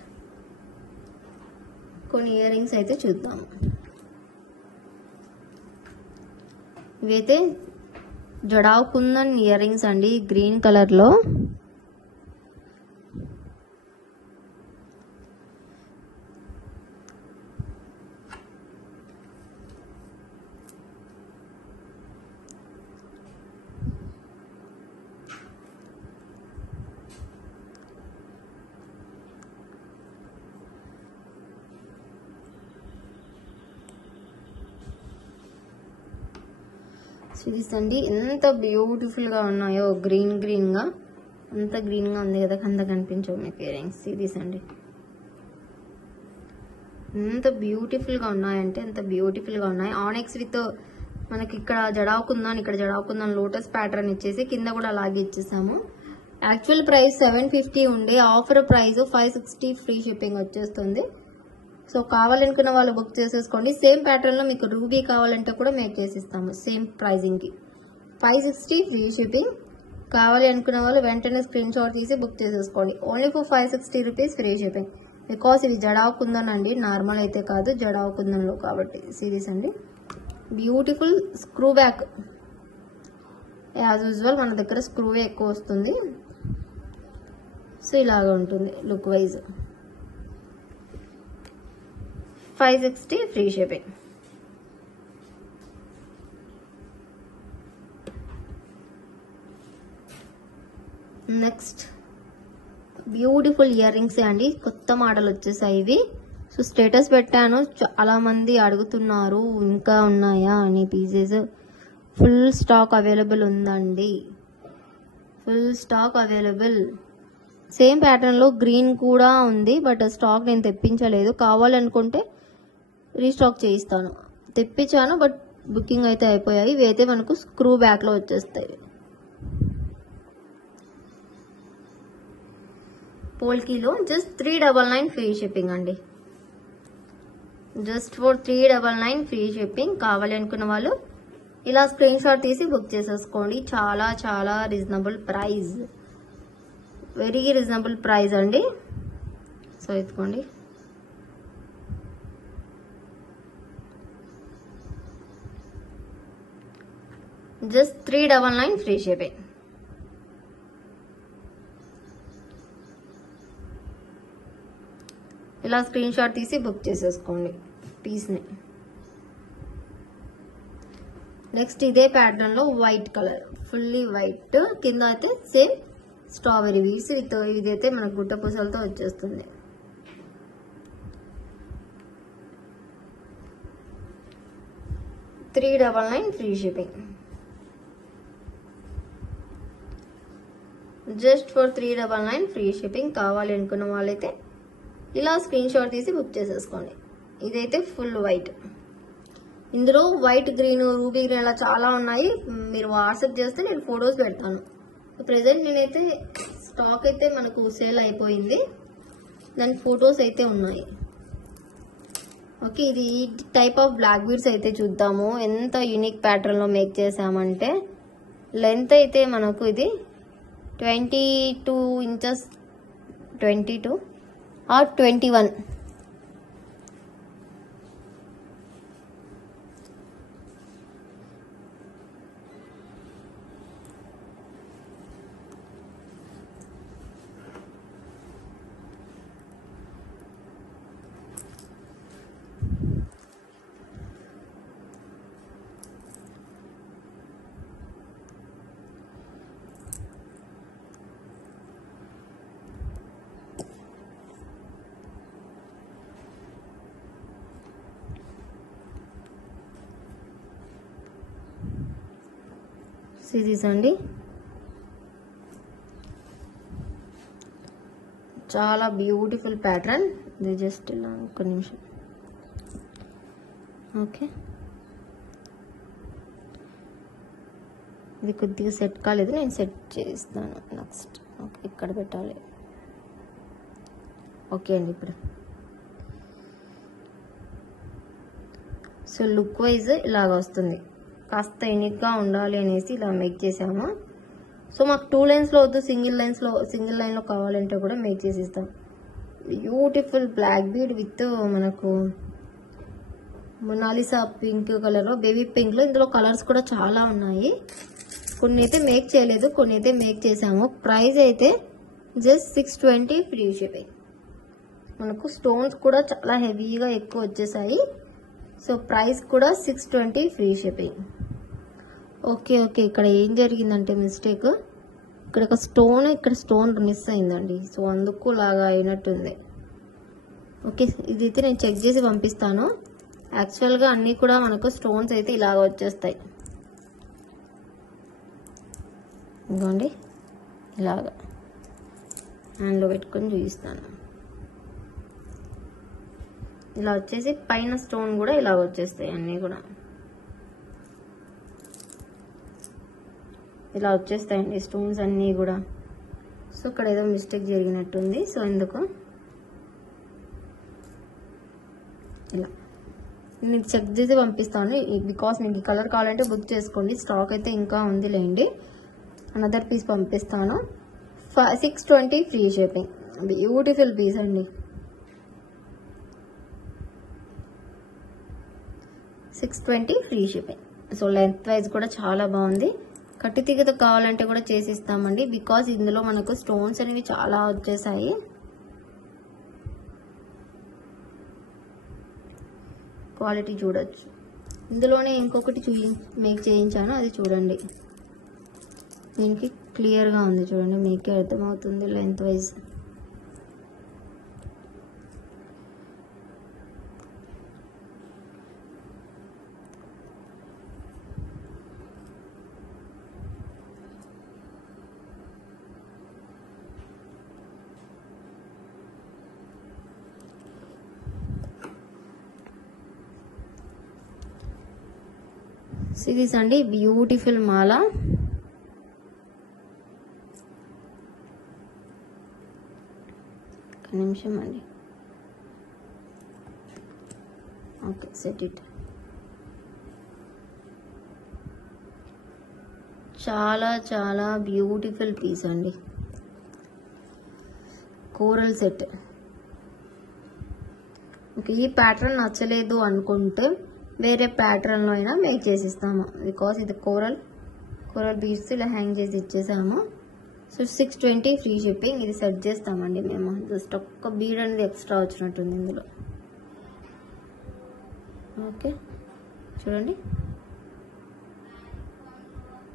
కొన్ని ఇయర్ రింగ్స్ అయితే చూద్దాం. ఇవైతే జడావ్ కుందన్ ఇయర్ రింగ్స్ అండి, గ్రీన్ కలర్ లో. సిరీస్ అండి, ఎంత బ్యూటిఫుల్ గా ఉన్నాయో. గ్రీన్ గా, అంత గ్రీన్ గా ఉంది కదా, అంత కనిపించవు మీకు ఇయర్ రింగ్స్. సిరీస్ అండి, ఎంత బ్యూటిఫుల్ గా ఉన్నాయంటే ఎంత బ్యూటిఫుల్ గా ఉన్నాయి. ఆనెక్స్ విత్ మనకి ఇక్కడ జడావుకుందాం, ఇక్కడ జడావుకుందాం లోటస్ ప్యాటర్న్ ఇచ్చేసి కింద కూడా అలాగే ఇచ్చేసాము. యాక్చువల్ ప్రైస్ 750 ఉండే, ఆఫర్ ప్రైస్ 560 ఫ్రీ షిప్పింగ్ వచ్చేస్తుంది. సో కావాలనుకున్న వాళ్ళు బుక్ చేసేసుకోండి. సేమ్ ప్యాటర్న్ లో మీకు రూబీ కావాలంటే కూడా మేక్ చేసిస్తాము సేమ్ ప్రైజింగ్ కి. 560 ఫ్రీ షిప్పింగ్. కావాలి అనుకున్న వాళ్ళు వెంటనే స్క్రీన్ షాట్ తీసి బుక్ చేసేసుకోండి. Only for 560 rupees free shipping. Because ఇది జడావు కుందన్ అండి, నార్మల్ అయితే కాదు, జడావు కుందన్లో కాబట్టి. సిరీస్ అండి, beautiful screw back. As usual మన దగ్గర స్క్రూవే ఎక్కువ వస్తుంది. సో ఇలాగా ఉంటుంది look wise. 560 free shipping. Next beautiful ear rings అండి, కొత్త మోడల్ వచ్చేసాయి ఇవి. సో స్టేటస్ పెట్టాను, చాలా మంది అడుగుతున్నారు ఇంకా ఉన్నాయా అని పీసెస్. ఫుల్ స్టాక్ అవైలబుల్ ఉందండి, full stock available. Same pattern లో గ్రీన్ కూడా ఉంది, బట్ స్టాక్ నేను తెప్పించలేదు. కావాలనుకుంటే రీస్టాక్ చేయిస్తాను. తెప్పించాను బట్ బుకింగ్ అయితే అయిపోయాయి. ఇవి అయితే మనకు స్క్రూ బ్యాక్ లో వచ్చేస్తాయి. పోల్కీలో జస్ట్ 399 ఫ్రీ షిప్పింగ్ అండి. Just for 399 free shipping. కావాలి అనుకున్న వాళ్ళు ఇలా స్క్రీన్ షాట్ తీసి బుక్ చేసేసుకోండి. చాలా చాలా reasonable price, very reasonable price అండి. సో ఎత్తుకోండి. Just 399 free shipping. ఇలా స్క్రీన్ షాట్ తీసి బుక్ చేసేసుకోండి పీస్ని. నెక్స్ట్ ఇదే ప్యాటర్న్ లో వైట్ కలర్, ఫుల్లీ వైట్, కింద అయితే సేమ్ స్ట్రాబెరీ వీవ్స్ విత్ ఇదైతే మనకు గుట్ట పూసలతో వచ్చేస్తుంది. $399 free shipping. Just for 399 free shipping. కావాలి అనుకున్న వాళ్ళైతే ఇలా స్క్రీన్ షాట్ తీసి బుక్ చేసేసుకోండి. ఇదైతే ఫుల్ వైట్, ఇందులో వైట్ గ్రీన్, రూబీ గ్రీన్ అలా చాలా ఉన్నాయి. మీరు వాట్సాప్ చేస్తే నేను ఫొటోస్ పెడతాను. ప్రెసెంట్ నేనైతే స్టాక్ అయితే మనకు సేల్ అయిపోయింది, దాని ఫొటోస్ అయితే ఉన్నాయి. ఓకే, ఇది ఈ టైప్ ఆఫ్ బ్లాక్ బీడ్స్ అయితే చూద్దాము. ఎంత యూనిక్ ప్యాటర్న్ లో మేక్ చేసామంటే, లెంత్ అయితే మనకు ఇది 22 ఇంచెస్, 22 ఆర్ 21. సిరీస్ అండి, చాలా బ్యూటిఫుల్ ప్యాటర్న్. ఇది జస్ట్ ఇలా ఒక్క నిమిషం. ఓకే, ఇది కొద్దిగా సెట్ కాలేదు, నేను సెట్ చేస్తాను నెక్స్ట్. ఓకే, ఇక్కడ పెట్టాలి. ఓకే అండి, ఇప్పుడు సో లుక్ వైజ్ ఇలాగ వస్తుంది. కాస్త యూనిక్గా ఉండాలి అనేసి ఇలా మేక్ చేసాము. సో మాకు 2 లైన్స్లో వద్దు, సింగిల్ లైన్లో కావాలంటే కూడా మేక్ చేసి ఇస్తాం. బ్యూటిఫుల్ బ్లాక్ బీడ్ విత్ మనకు మొనాలిసా పింక్ కలర్లో, బేబీ పింక్లో. ఇందులో కలర్స్ కూడా చాలా ఉన్నాయి. కొన్ని అయితే మేక్ చేయలేదు, కొన్ని అయితే మేక్ చేసాము. ప్రైస్ అయితే జస్ట్ 620 ఫ్రీ షిప్పింగ్. మనకు స్టోన్స్ కూడా చాలా హెవీగా ఎక్కువ వచ్చేసాయి. సో ప్రైస్ కూడా 620 ఫ్రీ షిప్పింగ్. ఓకే, ఇక్కడ ఏం జరిగిందంటే మిస్టేక్, ఇక్కడ ఒక స్టోన్, ఇక్కడ స్టోన్ మిస్ అయిందండి. సో అందుకు లాగా అయినట్టుంది. ఓకే, ఇదైతే నేను చెక్ చేసి పంపిస్తాను. యాక్చువల్గా అన్నీ కూడా మనకు స్టోన్స్ అయితే ఇలాగ వచ్చేస్తాయి. ఇదిగోండి ఇలాగా హ్యాండ్లో పెట్టుకొని చూపిస్తాను. ఇలా వచ్చేసి పైన స్టోన్ కూడా ఇలా వచ్చేస్తాయి, అన్నీ కూడా ఇలా వచ్చేస్తాయండి స్టోన్స్ అన్నీ కూడా. సో ఇక్కడ ఏదో మిస్టేక్ జరిగినట్టుంది, సో ఎందుకు ఇలా నేను చెక్ చేసి పంపిస్తాను. బికాస్ మీకు ఈ కలర్ కావాలంటే బుక్ చేసుకోండి, స్టాక్ అయితే ఇంకా ఉంది లేండి. అనదర్ పీస్ పంపిస్తాను. 620 ఫ్రీ షిప్పింగ్. బ్యూటిఫుల్ పీస్ అండి. 620 free shipping. So length wise కూడా చాలా బాగుంది. కట్టి తీగతో కావాలంటే కూడా చేసిస్తామండి, బికాస్ ఇందులో మనకు స్టోన్స్ అనేవి చాలా వచ్చేసాయి. క్వాలిటీ చూడొచ్చు. ఇందులోనే ఇంకొకటి మేక్ చేయించాను, అది చూడండి. దీనికి క్లియర్గా ఉంది చూడండి, మీకే అర్థమవుతుంది లెంత్ వైజ్. సిరీస్ అండి, బ్యూటిఫుల్ మాల. ఒక నిమిషం అండి. Okay, set it. చాలా చాలా బ్యూటిఫుల్ పీస్ అండి. Coral set. ఓకే, ఈ ప్యాటర్న్ నచ్చలేదు అనుకుంటే వేరే ప్యాటర్న్లో అయినా మేక్ చేసిస్తాము, బికాస్ ఇది కోరల్ బీడ్స్ ఇలా హ్యాంగ్ చేసి ఇచ్చేసాము. So 620 free shipping. ఇది సెట్ చేస్తామండి మేము. జస్ట్ ఒక్క బీడ్ అనేది ఎక్స్ట్రా వచ్చినట్టుంది ఇందులో. ఓకే చూడండి,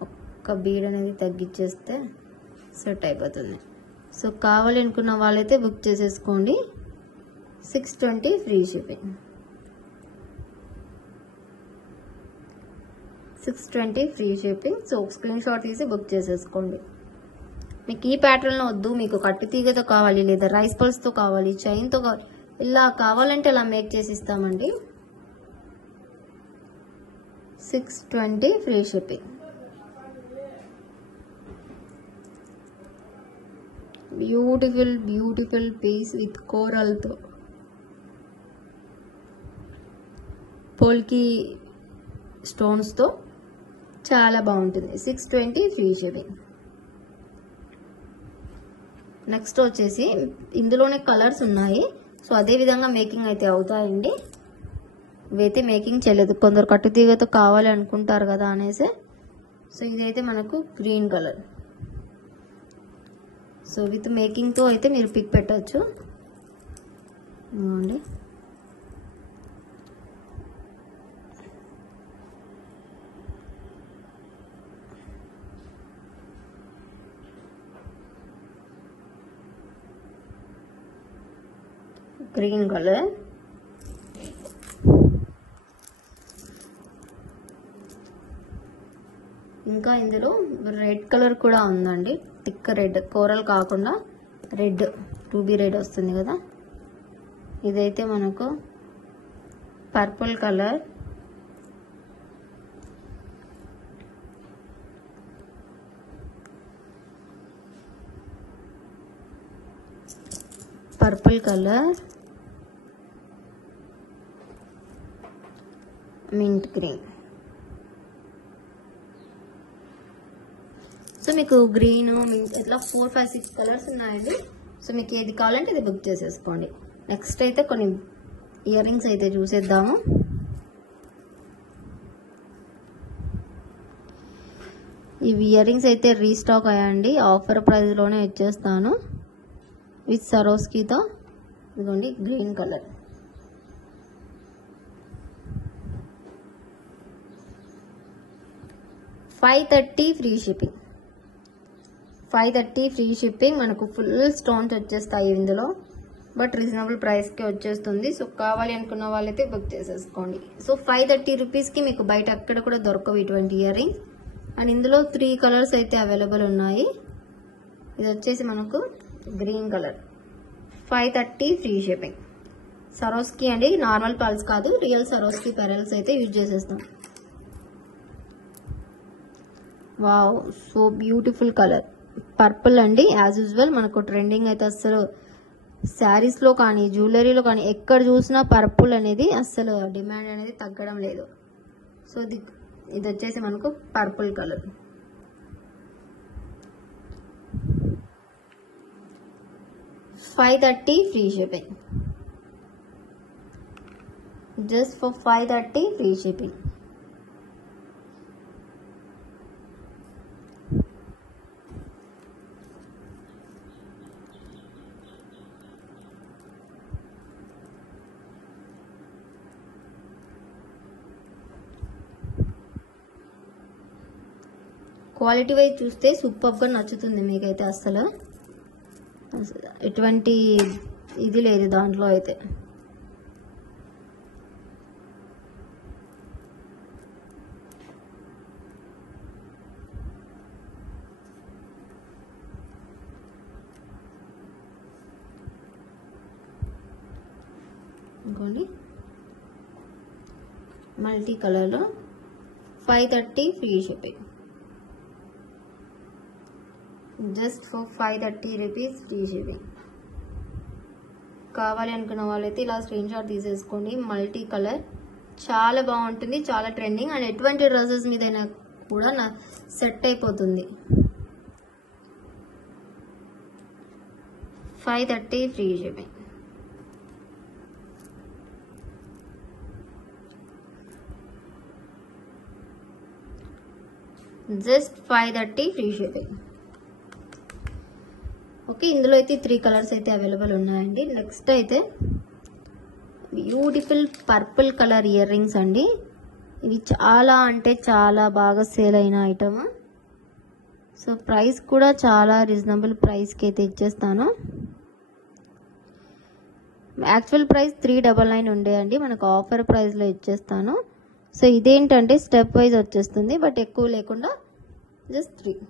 ఒక్క బీడ్ అనేది తగ్గించేస్తే సెట్ అయిపోతుంది. సో కావాలి అనుకున్న వాళ్ళైతే బుక్ చేసేసుకోండి. 620 free shipping. 620 free shipping. So screen shot తీసి బుక్ చేసేసుకోండి. మీకు ఈ ప్యాటర్న్లో వద్దు, మీకు కట్టి తీగతో కావాలి లేదా రైస్ పల్స్తో కావాలి, చైన్తో కావాలి, ఇలా కావాలంటే అలా మేక్ చేసి ఇస్తామండి. 620 free shipping. Beautiful piece with కోరల్తో పోల్కి స్టోన్స్తో చాలా బాగుంటుంది. 620 ఫ్రీ షిప్పింగ్. నెక్స్ట్ వచ్చేసి ఇందులోనే కలర్స్ ఉన్నాయి. సో అదే విధంగా మేకింగ్ అయితే అవుతాయండి. ఇవైతే మేకింగ్ చేయలేదు, కొందరు కట్టు తీగతో కావాలి అనుకుంటారు కదా అనేసి. సో ఇదైతే మనకు గ్రీన్ కలర్. సో విత్ మేకింగ్తో అయితే మీరు పిక్ పెట్టవచ్చు. ఇవ్వండి, గ్రీన్ కలర్. ఇంకా ఇందులో రెడ్ కలర్ కూడా ఉందండి, థిక్ రెడ్, కోరల్ కాకుండా రెడ్, రూబీ రెడ్ వస్తుంది కదా. ఇదైతే మనకు purple colour, mint green. So మీకు గ్రీన్, మింట్ ఇట్లా 4, 5, 6 కలర్స్ ఉన్నాయండి. సో మీకు ఏది కావాలంటే ఇది బుక్ చేసేసుకోండి. నెక్స్ట్ అయితే కొన్ని ఇయర్ రింగ్స్ అయితే చూసేద్దాము. ఇవి ఇయర్ రింగ్స్ అయితే రీస్టాక్ అయ్యండి, ఆఫర్ ప్రైస్లోనే ఇచ్చేస్తాను విత్ సరోస్కీతో. ఇదిగోండి green colour. $530 free shipping. 530 free shipping. మనకు ఫుల్ స్టోన్స్ వచ్చేస్తాయి ఇందులో, బట్ రీజనబుల్ ప్రైస్కి వచ్చేస్తుంది. సో కావాలి అనుకున్న వాళ్ళైతే బుక్ చేసేసుకోండి. సో 530 రూపీస్కి మీకు బయట అక్కడ కూడా దొరకవు ఇటువంటి ఇయర్ రింగ్స్. అండ్ ఇందులో 3 కలర్స్ అయితే అవైలబుల్ ఉన్నాయి. ఇది వచ్చేసి మనకు గ్రీన్ కలర్, 530 ఫ్రీ షిప్పింగ్. సరోస్కి అండి, నార్మల్ పర్ల్స్ కాదు, రియల్ సరోస్కి పెరల్స్ అయితే యూజ్ చేసేస్తాం. Wow, so beautiful colour purple అండి. యాజ్ యూజువల్ మనకు ట్రెండింగ్ అయితే అస్సలు శారీస్లో కానీ జ్యువెలరీలో కానీ ఎక్కడ చూసినా పర్పుల్ అనేది అస్సలు డిమాండ్ అనేది తగ్గడం లేదు. సో ఇది వచ్చేసి మనకు purple colour. $530 free shipping. Just for $530 free shipping. Quality wise చూస్తే సూపర్గా నచ్చుతుంది మీకైతే. అసలు ఎటువంటి ఇది లేదు దాంట్లో అయితే. ఇంకోండి మల్టీ కలర్లో 530 free shipping. Just for 530 rupees free shipping. కావాలి అనుకున్న వాళ్ళైతే ఇలా స్క్రీన్ షాట్ తీసేసుకోండి. మల్టీ కలర్ చాలా బాగుంటుంది, చాలా ట్రెండింగ్. అండ్ ఎటువంటి డ్రెస్సెస్ మీదైనా కూడా సెట్ అయిపోతుంది. 530 free shipping. Just 530 free shipping. Okay, ఇందులో అయితే 3 కలర్స్ అయితే అవైలబుల్ ఉన్నాయండి. నెక్స్ట్ అయితే beautiful purple colour ear rings అండి. ఇవి చాలా అంటే చాలా బాగా సేల్ అయిన ఐటమ్. సో ప్రైస్ కూడా చాలా రీజనబుల్ ప్రైస్కి అయితే ఇచ్చేస్తాను. యాక్చువల్ ప్రైస్ 399 ఉండేయండి, మనకు ఆఫర్ ప్రైస్లో ఇచ్చేస్తాను. సో ఇదేంటంటే స్టెప్ వైజ్ వచ్చేస్తుంది, బట్ ఎక్కువ లేకుండా జస్ట్ 3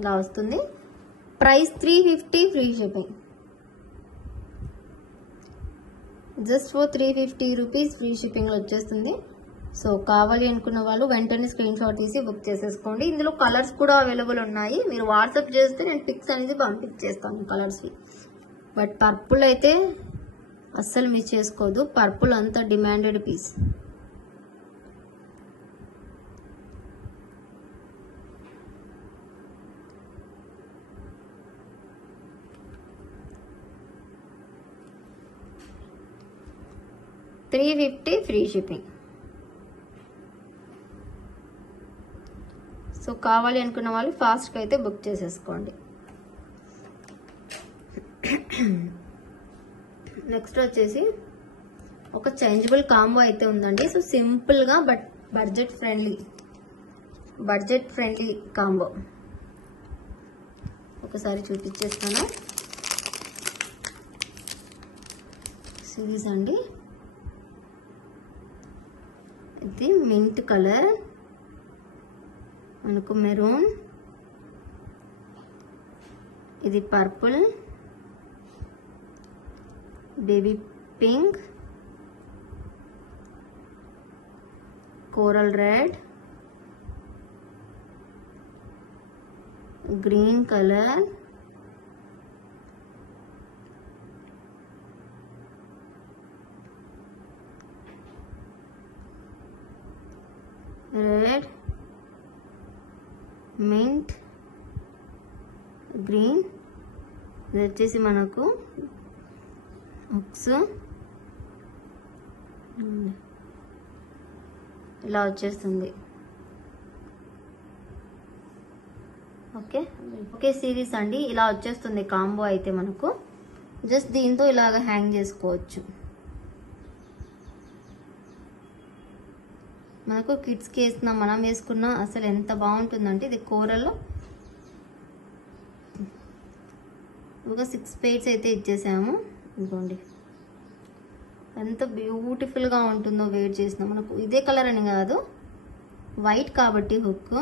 ఇలా వస్తుంది. Price 350 free shipping. Just for 350 rupees free షిప్పింగ్లో వచ్చేస్తుంది. సో కావాలి అనుకున్న వాళ్ళు వెంటనే స్క్రీన్ షాట్ తీసి బుక్ చేసేసుకోండి. ఇందులో కలర్స్ కూడా అవైలబుల్ ఉన్నాయి. మీరు వాట్సాప్ చేస్తే నేను పిక్స్ అనేది పంపించేస్తాను కలర్స్వి. బట్ పర్పుల్ అయితే అస్సలు మిస్ చేసుకోదు. పర్పుల్ అంత demanded piece. $350 free shipping. So కావాలి అనుకున్న వాళ్ళు ఫాస్ట్గా అయితే బుక్ చేసేసుకోండి. నెక్స్ట్ వచ్చేసి ఒక చేంజబుల్ కాంబో అయితే ఉందండి. సో సింపుల్గా బట్ బడ్జెట్ ఫ్రెండ్లీ కాంబో ఒకసారి చూపించేస్తాను. సిరీస్ అండి. ఇది మింట్ కలర్, మనకు మెరూన్, ఇది purple, baby pink, coral red, green colour, red, mint, green. ఇది వచ్చేసి మనకు హుక్స్ ఇలా వచ్చేస్తుంది. ఓకే సిరీస్ అండి, ఇలా వచ్చేస్తుంది కాంబో అయితే మనకు. జస్ట్ దీంతో ఇలాగ హ్యాంగ్ చేసుకోవచ్చు. మనకు కిడ్స్కి వేసుకున్నా మనం వేసుకున్నా అసలు ఎంత బాగుంటుందంటే, ఇది కోరల్లో ఒక 6 పెయిర్స్ అయితే ఇచ్చేసాము. ఇంకోండి ఎంత బ్యూటిఫుల్గా ఉంటుందో వేర్ చేసిన. మనకు ఇదే కలర్ అని కాదు, వైట్ కాబట్టి హుక్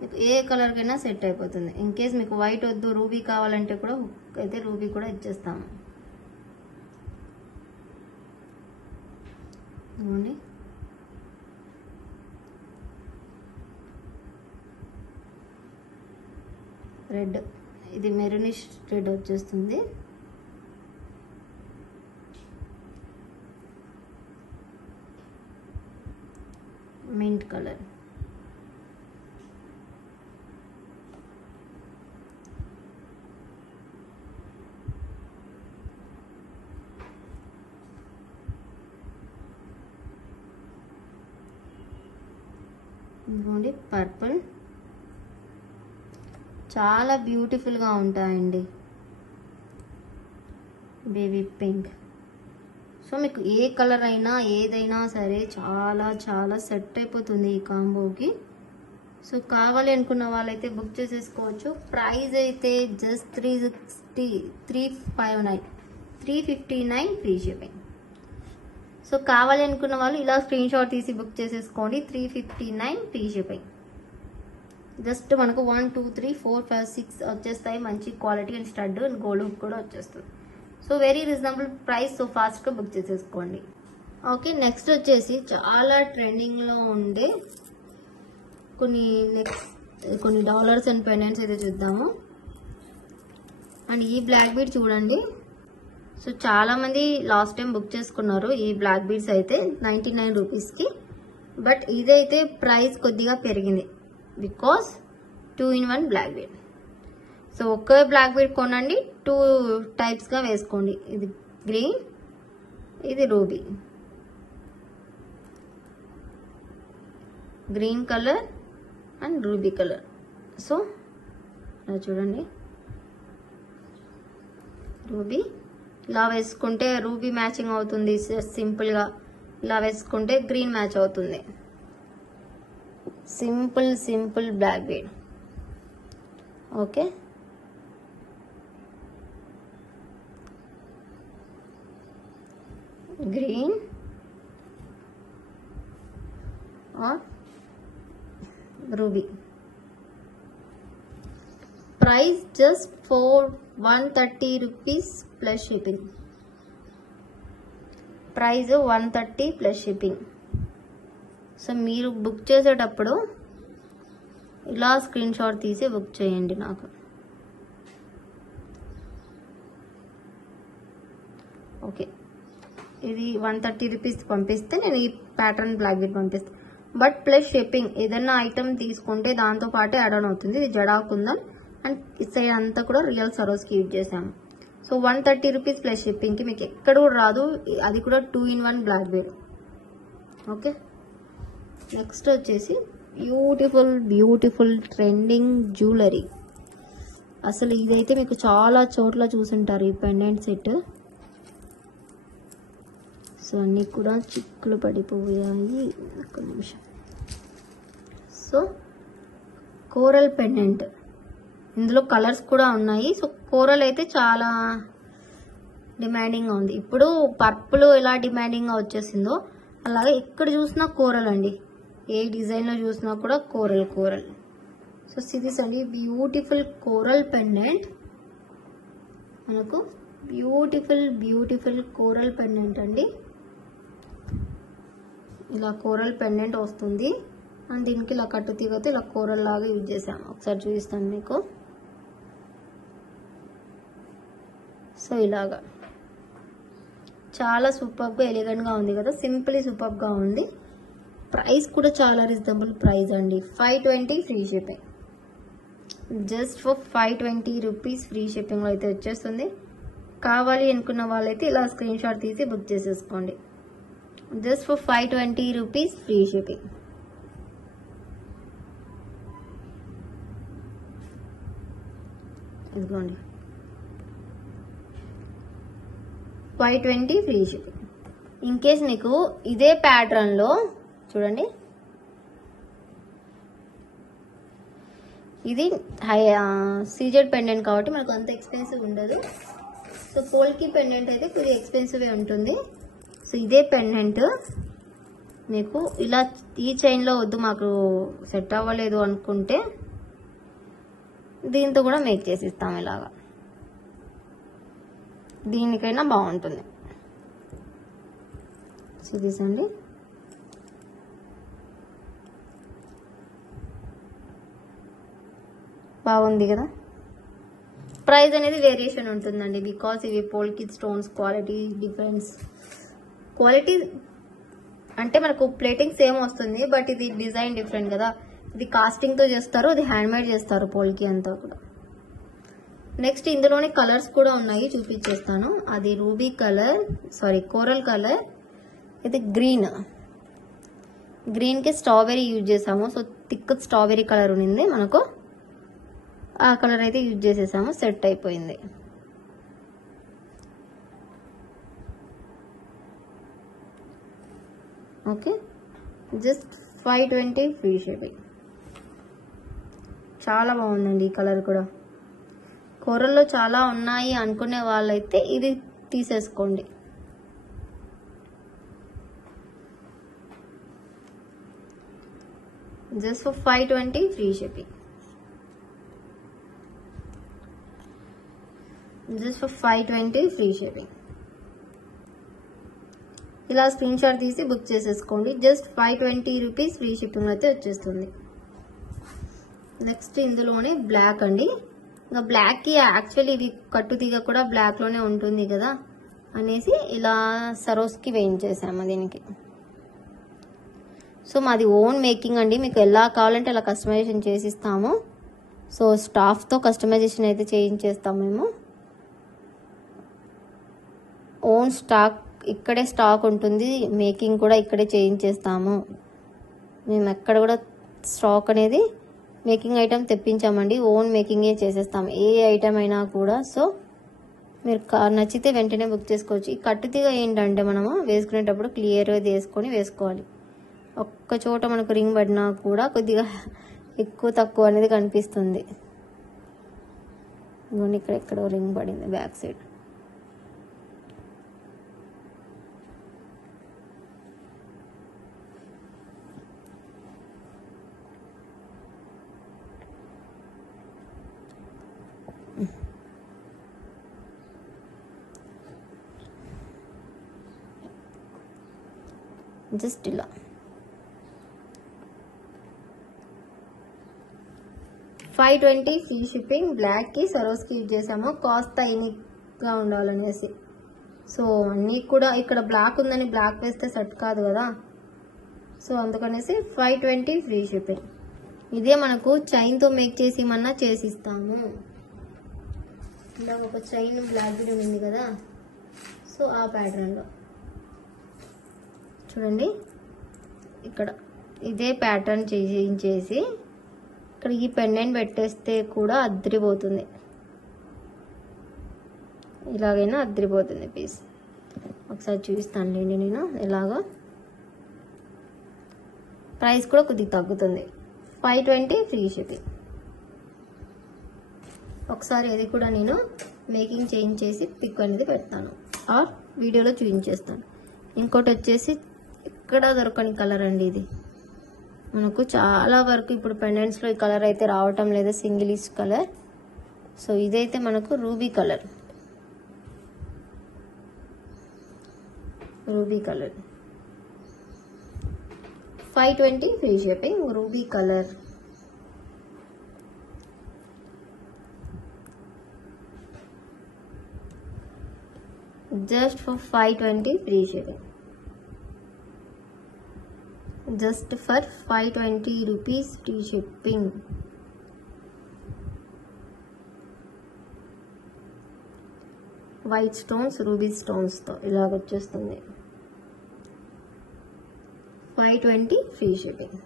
మీకు ఏ కలర్కైనా సెట్ అయిపోతుంది. ఇన్ కేస్ మీకు వైట్ వద్దు రూబీ కావాలంటే కూడా హుక్ అయితే రూబీ కూడా ఇచ్చేస్తాము. ఇదిగోండి రెడ్, ఇది మెరూనిష్ రెడ్ వచ్చేస్తుంది. మింట్ కలర్, ఇదిగోండి పర్పుల్, చాలా బ్యూటిఫుల్గా ఉంటాయండి. Baby pink. సో మీకు ఏ కలర్ అయినా ఏదైనా సరే చాలా చాలా సెట్ అయిపోతుంది ఈ కాంబోకి. సో కావాలి అనుకున్న వాళ్ళైతే బుక్ చేసేసుకోవచ్చు. ప్రైస్ అయితే జస్ట్ 359 ఫ్రీ షిప్పింగ్. సో కావాలి అనుకున్న వాళ్ళు ఇలా స్క్రీన్ షాట్ తీసి బుక్ చేసేసుకోండి. 359 ఫ్రీ షిప్పింగ్. జస్ట్ మనకు 1 2 3 4 5 6 వచ్చేస్తాయి. మంచి quality and stud and gold hook కూడా వచ్చేస్తుంది. So very reasonable price. So ఫాస్ట్గా బుక్ చేసేసుకోండి. ఓకే, నెక్స్ట్ వచ్చేసి చాలా ట్రెండింగ్లో ఉండే కొన్ని డాలర్స్ అండ్ పెండెంట్స్ అయితే చూద్దాము. అండ్ ఈ బ్లాక్ బీడ్ చూడండి. సో చాలామంది లాస్ట్ టైం బుక్ చేసుకున్నారు ఈ బ్లాక్ బీడ్స్ అయితే 99 రూపీస్కి. బట్ ఇదైతే ప్రైస్ కొద్దిగా పెరిగింది because 2-in-1 black bead. So ఒక్క బ్లాక్ బీడ్ కొనండి, 2 టైప్స్గా వేసుకోండి. ఇది గ్రీన్, ఇది ruby. Green colour and ruby colour. So ఇలా చూడండి, రూబీ ఇలా వేసుకుంటే రూబీ మ్యాచింగ్ అవుతుంది సింపుల్గా. ఇలా వేసుకుంటే గ్రీన్ మ్యాచ్ అవుతుంది. Simple black bead. Okay, green और ruby. Price just for 130 rupees plus shipping. Price 130 plus shipping. So మీరు బుక్ చేసేటప్పుడు ఇలా స్క్రీన్ షాట్ తీసి బుక్ చేయండి నాకు. ఓకే, ఇది 130 రూపీస్ పంపిస్తే నేను ఈ ప్యాటర్న్ బ్లాక్ బీడ్ పంపిస్తాను. But plus shipping. ఏదైనా ఐటమ్ తీసుకుంటే దాంతో పాటే యాడ్ ఆన్ అవుతుంది. ఇది జడాకుందన్ అండ్ ఈ సైడ్ అంతా కూడా రియల్ సరోస్కి యూజ్ చేసాము. సో 130 రూపీస్ ప్లస్ షిప్పింగ్కి మీకు ఎక్కడ కూడా రాదు. అది కూడా 2-in-1 black bead. Okay, next వచ్చేసి బ్యూటిఫుల్ ట్రెండింగ్ జ్యువెలరీ. అసలు ఇదైతే మీకు చాలా చోట్ల చూసుంటారు ఈ పెండెంట్ సెట్. సో అన్నీ కూడా చిక్కులు పడిపోయాయి. ఒక్క నిమిషం. సో కోరల్ పెండెంట్, ఇందులో కలర్స్ కూడా ఉన్నాయి. సో కోరల్ అయితే చాలా డిమాండింగ్గా ఉంది. ఇప్పుడు పర్పుల్ ఎలా డిమాండింగ్గా వచ్చేసిందో అలాగే ఎక్కడ చూసినా కోరల్ అండి. ఏ డిజైన్లో చూసినా కూడా కోరల్. సో సిరీస్ అండి, బ్యూటిఫుల్ కోరల్ పెండెంట్. మనకు బ్యూటిఫుల్ కోరల్ పెండెంట్ అండి. ఇలా కోరల్ పెండెంట్ వస్తుంది అండ్ దీనికి ఇలా కట్టు తీగతో ఇలా కోరల్ లాగా యూజ్ చేసాము. ఒకసారి చూపిస్తాను మీకు. సో ఇలాగా చాలా సూపర్గా ఎలిగెంట్గా ఉంది కదా, సూపర్గా ఉంది. ప్రైస్ కూడా చాలా రీజనబుల్ ప్రైస్ అండి. 520 free shipping. Just for 520 rupees free షిప్పింగ్లో అయితే వచ్చేస్తుంది. కావాలి అనుకున్న వాళ్ళైతే ఇలా స్క్రీన్ షాట్ తీసి బుక్ చేసేసుకోండి. Just for 520 rupees free shipping. ఇదిగోండి 520 ఫ్రీ షిప్పింగ్. ఇన్ కేస్ మీకు ఇదే ప్యాటర్న్లో చూడండి, ఇది సీజెడ్ పెండెంట్ కాబట్టి మనకు అంత ఎక్స్పెన్సివ్ ఉండదు. సో పోల్కి పెండెంట్ అయితే కొద్దిగా ఎక్స్పెన్సివ్ ఉంటుంది. సో ఇదే పెండెంట్ మీకు ఇలా ఈ చైన్లో వద్దు మాకు సెట్ అవ్వలేదు అనుకుంటే దీంతో కూడా మేక్ చేసి ఇస్తాం. ఇలాగా దీనికైనా బాగుంటుంది. సో తీసండి. బాగుంది కదా. ప్రైస్ అనేది వేరియేషన్ ఉంటుందండి, బికాస్ ఇవి పోల్కి స్టోన్స్ క్వాలిటీ డిఫరెన్స్. క్వాలిటీ అంటే మనకు ప్లేటింగ్ సేమ్ వస్తుంది, బట్ ఇది డిజైన్ డిఫరెంట్ కదా. ఇది కాస్టింగ్ తో చేస్తారు, ఇది హ్యాండ్ మేడ్ చేస్తారు పోల్కి అంతా కూడా. నెక్స్ట్ ఇందులోనే కలర్స్ కూడా ఉన్నాయి, చూపించేస్తాను. అది ruby colour, sorry coral colour, ఇది గ్రీన్. గ్రీన్ కి స్ట్రాబెరీ యూజ్ చేసాము. సో థిక్ స్ట్రాబెరీ కలర్ ఉన్నింది మనకు, ఆ కలర్ అయితే యూజ్ చేసేసాము, సెట్ అయిపోయింది. Okay, just 520 free shipping. చాలా బాగుందండి ఈ కలర్ కూడా. కూరల్లో చాలా ఉన్నాయి అనుకునే వాళ్ళైతే ఇది తీసేసుకోండి. Just for 520 free shipping. Just for 520 free shipping. ఇలా స్క్రీన్ షాట్ తీసి బుక్ చేసేసుకోండి. జస్ట్ 520 రూపీస్ ఫ్రీ షిప్పింగ్ అయితే వచ్చేస్తుంది. నెక్స్ట్ ఇందులోనే బ్లాక్ అండి. ఇంకా బ్లాక్ కి యాక్చువల్లీ ఇది కట్టు తీగ కూడా బ్లాక్ లోనే ఉంటుంది కదా అనేసి ఇలా సరోస్కి వేయించేసాము దీనికి. సో మాది ఓన్ మేకింగ్ అండి, మీకు ఎలా కావాలంటే అలా కస్టమైజేషన్ చేసిస్తాము. సో స్టాఫ్తో కస్టమైజేషన్ అయితే చేయించేస్తాము మేము. ఓన్ స్టాక్ ఇక్కడే స్టాక్ ఉంటుంది, మేకింగ్ కూడా ఇక్కడే చేయించేస్తాము. మేము ఎక్కడ కూడా స్టాక్ అనేది మేకింగ్ ఐటమ్ తెప్పించామండి, ఓన్ మేకింగే చేసేస్తాము ఏ ఐటమ్ అయినా కూడా. సో మీరు నచ్చితే వెంటనే బుక్ చేసుకోవచ్చు. ఈ కట్టుతీగ ఏంటంటే మనము వేసుకునేటప్పుడు క్లియర్గా వేసుకొని వేసుకోవాలి. ఒక్క చోట మనకు రింగ్ పడినా కూడా కొద్దిగా ఎక్కువ తక్కువ అనేది కనిపిస్తుంది. ఇక్కడ ఎక్కడో రింగ్ పడింది బ్యాక్ సైడ్. జస్ట్ ఇలా 520 ఫ్రీ షిప్పింగ్. బ్లాక్ కి సరోస్ కి యూజ్ చేసాము, కాస్త యూనిక్ గా ఉండాలనేసి. సో అన్ని కూడా ఇక్కడ బ్లాక్ ఉందని బ్లాక్ వేస్తే సెట్ కాదు కదా, సో అందుకనేసి 520 ఫ్రీ షిప్పింగ్. ఇదే మనకు చైన్ తో మేక్ చేసి ఏమన్నా చేసిస్తాము. ఇలా ఒక చైన్ బ్లాక్ గ్రీన్ ఉంది కదా, సో ఆ ప్యాటర్న్ లో చూడండి. ఇక్కడ ఇదే ప్యాటర్న్ చేసి ఇక్కడ ఈ పెండెంట్ పెట్టేస్తే కూడా అద్రిపోతుంది, ఇలాగైనా అద్రిపోతుంది పీస్. ఒకసారి చూపిస్తానులేండి నేను ఎలాగో. ప్రైస్ కూడా కొద్దిగా తగ్గుతుంది, 520 ఫ్రీ షిప్పింగ్. ఒకసారి అది కూడా నేను మేకింగ్ చేంజ్ చేసి పిక్ అనేది పెడతాను ఆర్ వీడియోలో చూపించేస్తాను. ఇంకోటి వచ్చేసి ఇక్కడ దొరకని కలర్ అండి, ఇది మనకు చాలా వరకు ఇప్పుడు పెండెంట్స్ లో ఈ కలర్ అయితే రావటం లేదు, సింగిలిష్ కలర్. సో ఇదైతే మనకు ruby colour, ruby colour 520 free shipping. Ruby colour just for 520 free shipping. Just for 520 rupees free shipping. White stones ruby stones తో ఇలాగ వచ్చేస్తుంది. 520 ఫ్రీ షిప్పింగ్.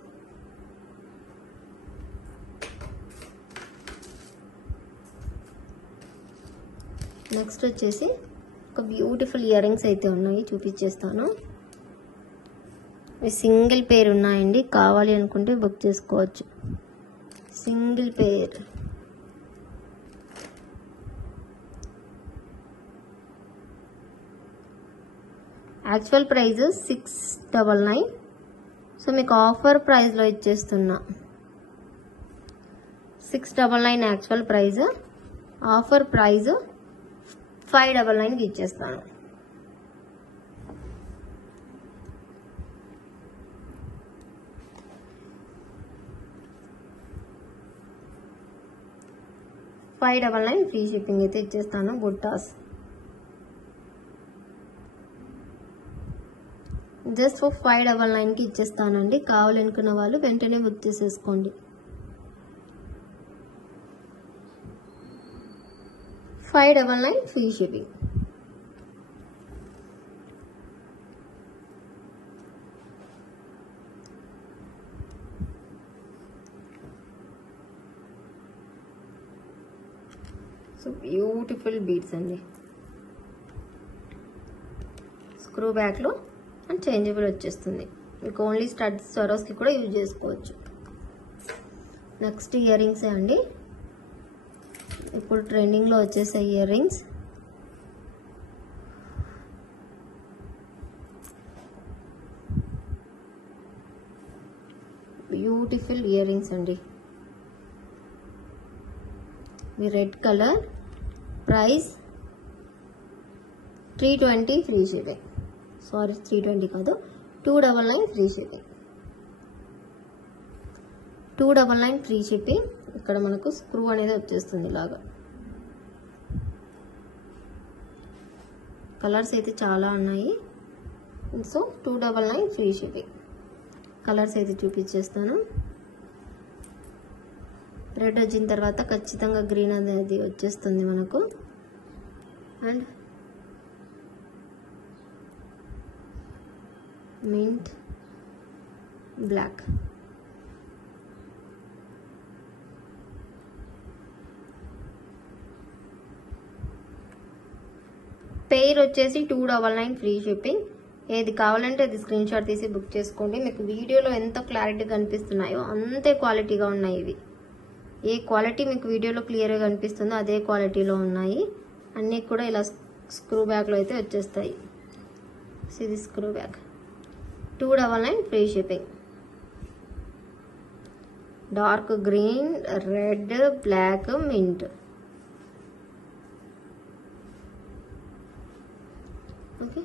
నెక్స్ట్ వచ్చేసి ఒక బ్యూటిఫుల్ ఇయర్ రింగ్స్ అయితే ఉన్నాయి, చూపించేస్తాను. సింగిల్ పేర్ ఉన్నాయండి, కావాలి అనుకుంటే బుక్ చేసుకోవచ్చు. సింగిల్ పేర్ యాక్చువల్ ప్రైస్ 699, సో మీకు ఆఫర్ ప్రైస్లో ఇచ్చేస్తున్నా. 699 యాక్చువల్ ప్రైస్, ఆఫర్ ప్రైస్ 599కి ఇచ్చేస్తాను. $599 ఫ్రీ షిప్పింగ్ అయితే ఇచ్చేస్తాను. బుట్టాస్ జస్ట్ ఫర్ $599కి ఇచ్చేస్తానండి. కావాలనుకున్న వాళ్ళు వెంటనే బుక్ చేసేసుకోండి. 599 free shipping. So beautiful beads అండి. స్క్రూ బ్యాక్లో అండ్ చేంజబుల్ వచ్చేస్తుంది. మీకు ఓన్లీ స్టడ్స్ సరోస్కి కూడా యూజ్ చేసుకోవచ్చు. నెక్స్ట్ ఇయర్ రింగ్స్ అండి. ఇప్పుడు ట్రెండింగ్లో వచ్చేసే ear rings. Beautiful ear rings అండి. ఈ red colour, price 320 free shipping. Sorry 320 కాదు, 299 ఫ్రీ షిప్పింగ్. 299 free shipping. ఇక్కడ మనకు స్క్రూ అనేది వచ్చేస్తుంది ఇలాగా. కలర్స్ అయితే చాలా ఉన్నాయి. So 299 free shipping. కలర్స్ అయితే చూపించేస్తాను. రెడ్ వచ్చిన తర్వాత ఖచ్చితంగా గ్రీన్ అనేది వచ్చేస్తుంది మనకు. And mint black. పెయిర్ వచ్చేసి 299 ఫ్రీ షిప్పింగ్. ఏది కావాలంటే అది స్క్రీన్ షాట్ తీసి బుక్ చేసుకోండి. మీకు వీడియోలో ఎంత క్లారిటీ కనిపిస్తున్నాయో అంతే క్వాలిటీగా ఉన్నాయి ఇవి. ఏ క్వాలిటీ మీకు వీడియోలో క్లియర్గా కనిపిస్తుందో అదే క్వాలిటీలో ఉన్నాయి. అన్నీ కూడా ఇలా స్క్రూ బ్యాగ్లో అయితే వచ్చేస్తాయి. ఇది screw bag. 299 free shipping. Dark green, red, black, mint. Okay,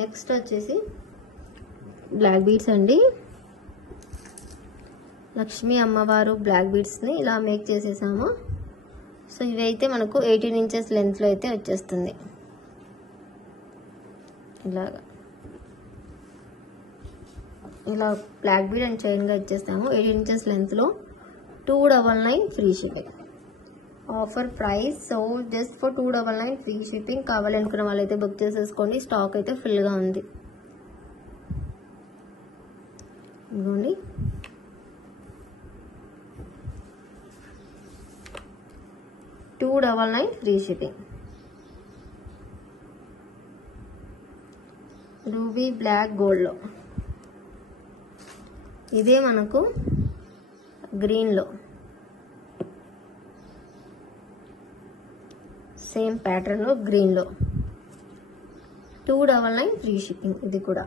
next వచ్చేసి బ్లాక్ బీడ్స్ అండి. లక్ష్మీ అమ్మవారు బ్లాక్ బీడ్స్ని ఇలా మేక్ చేసేసాము. సో ఇవైతే మనకు 18 ఇంచెస్ లెంత్లో అయితే వచ్చేస్తుంది. ఇలాగా ఇలా బ్లాక్ బీడ్ అండ్ చైన్గా ఇచ్చేస్తాము. 18 ఇంచెస్ లెంత్లో 299 free shipping. Offer price. So just for 299 free shipping. కావాలనుకున్న వాళ్ళైతే బుక్ చేసేసుకోండి. స్టాక్ అయితే ఫుల్గా ఉంది. ఇదిగోండి, $299 ఫ్రీ షిప్పింగ్. రూబీ బ్లాక్ గోల్డ్లో. ఇదే మనకు గ్రీన్లో సేమ్ ప్యాటర్న్లో గ్రీన్లో 299 ఫ్రీ షిప్పింగ్. ఇది కూడా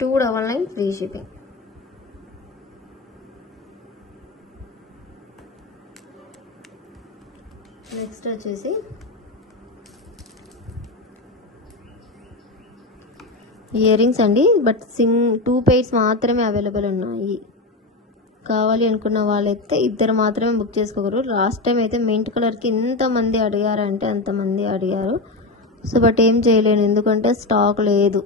$299 ఫ్రీ షిప్పింగ్. నెక్స్ట్ వచ్చేసి ఇయర్ రింగ్స్ అండి. బట్ 2 పెయిర్స్ మాత్రమే అవైలబుల్ ఉన్నాయి. కావాలి అనుకున్న వాళ్ళైతే 2 మాత్రమే బుక్ చేసుకోగలరు. లాస్ట్ టైం అయితే మింట్ కలర్కి ఎంతమంది అడిగారంటే అంతమంది అడిగారు. సో బట్ ఏం చేయలేను, ఎందుకంటే స్టాక్ లేదు.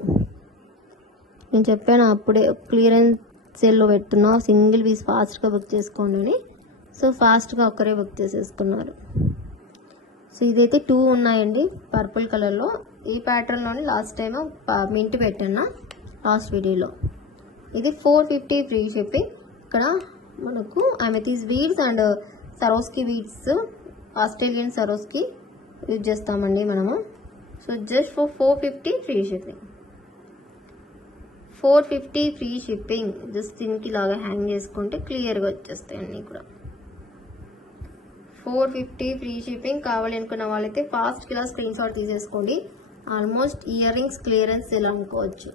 నేను చెప్పాను అప్పుడే, క్లియరెన్స్ సేల్లో పెడుతున్నా, సింగిల్ పీస్ ఫాస్ట్గా బుక్ చేసుకోండి అని. సో ఫాస్ట్గా ఒక్కరే బుక్ చేసేసుకున్నారు. సో ఇదైతే 2 ఉన్నాయండి పర్పుల్ కలర్లో. ఈ ప్యాటర్న్లోని లాస్ట్ టైం మింట్ పెట్టాను లాస్ట్ వీడియోలో. ఇది 450 ఫ్రీ షిప్పింగ్. ఇక్కడ మనకు amethyst beads and సరోస్కి beads, Australian సరోస్కి use చేస్తామండి మనము. So just for 450 free shipping. 450 free shipping. Just దీనికి ఇలాగా హ్యాంగ్ చేసుకుంటే క్లియర్గా వచ్చేస్తాయి అన్నీ కూడా. 450 ఫ్రీ షిప్పింగ్. కావాలి అనుకున్న వాళ్ళైతే ఫాస్ట్ గా స్క్రీన్ షాట్ తీసేసుకోండి. ఆల్మోస్ట్ ఇయర్ రింగ్స్ క్లియరెన్స్ ఇలా అనుకోవచ్చు.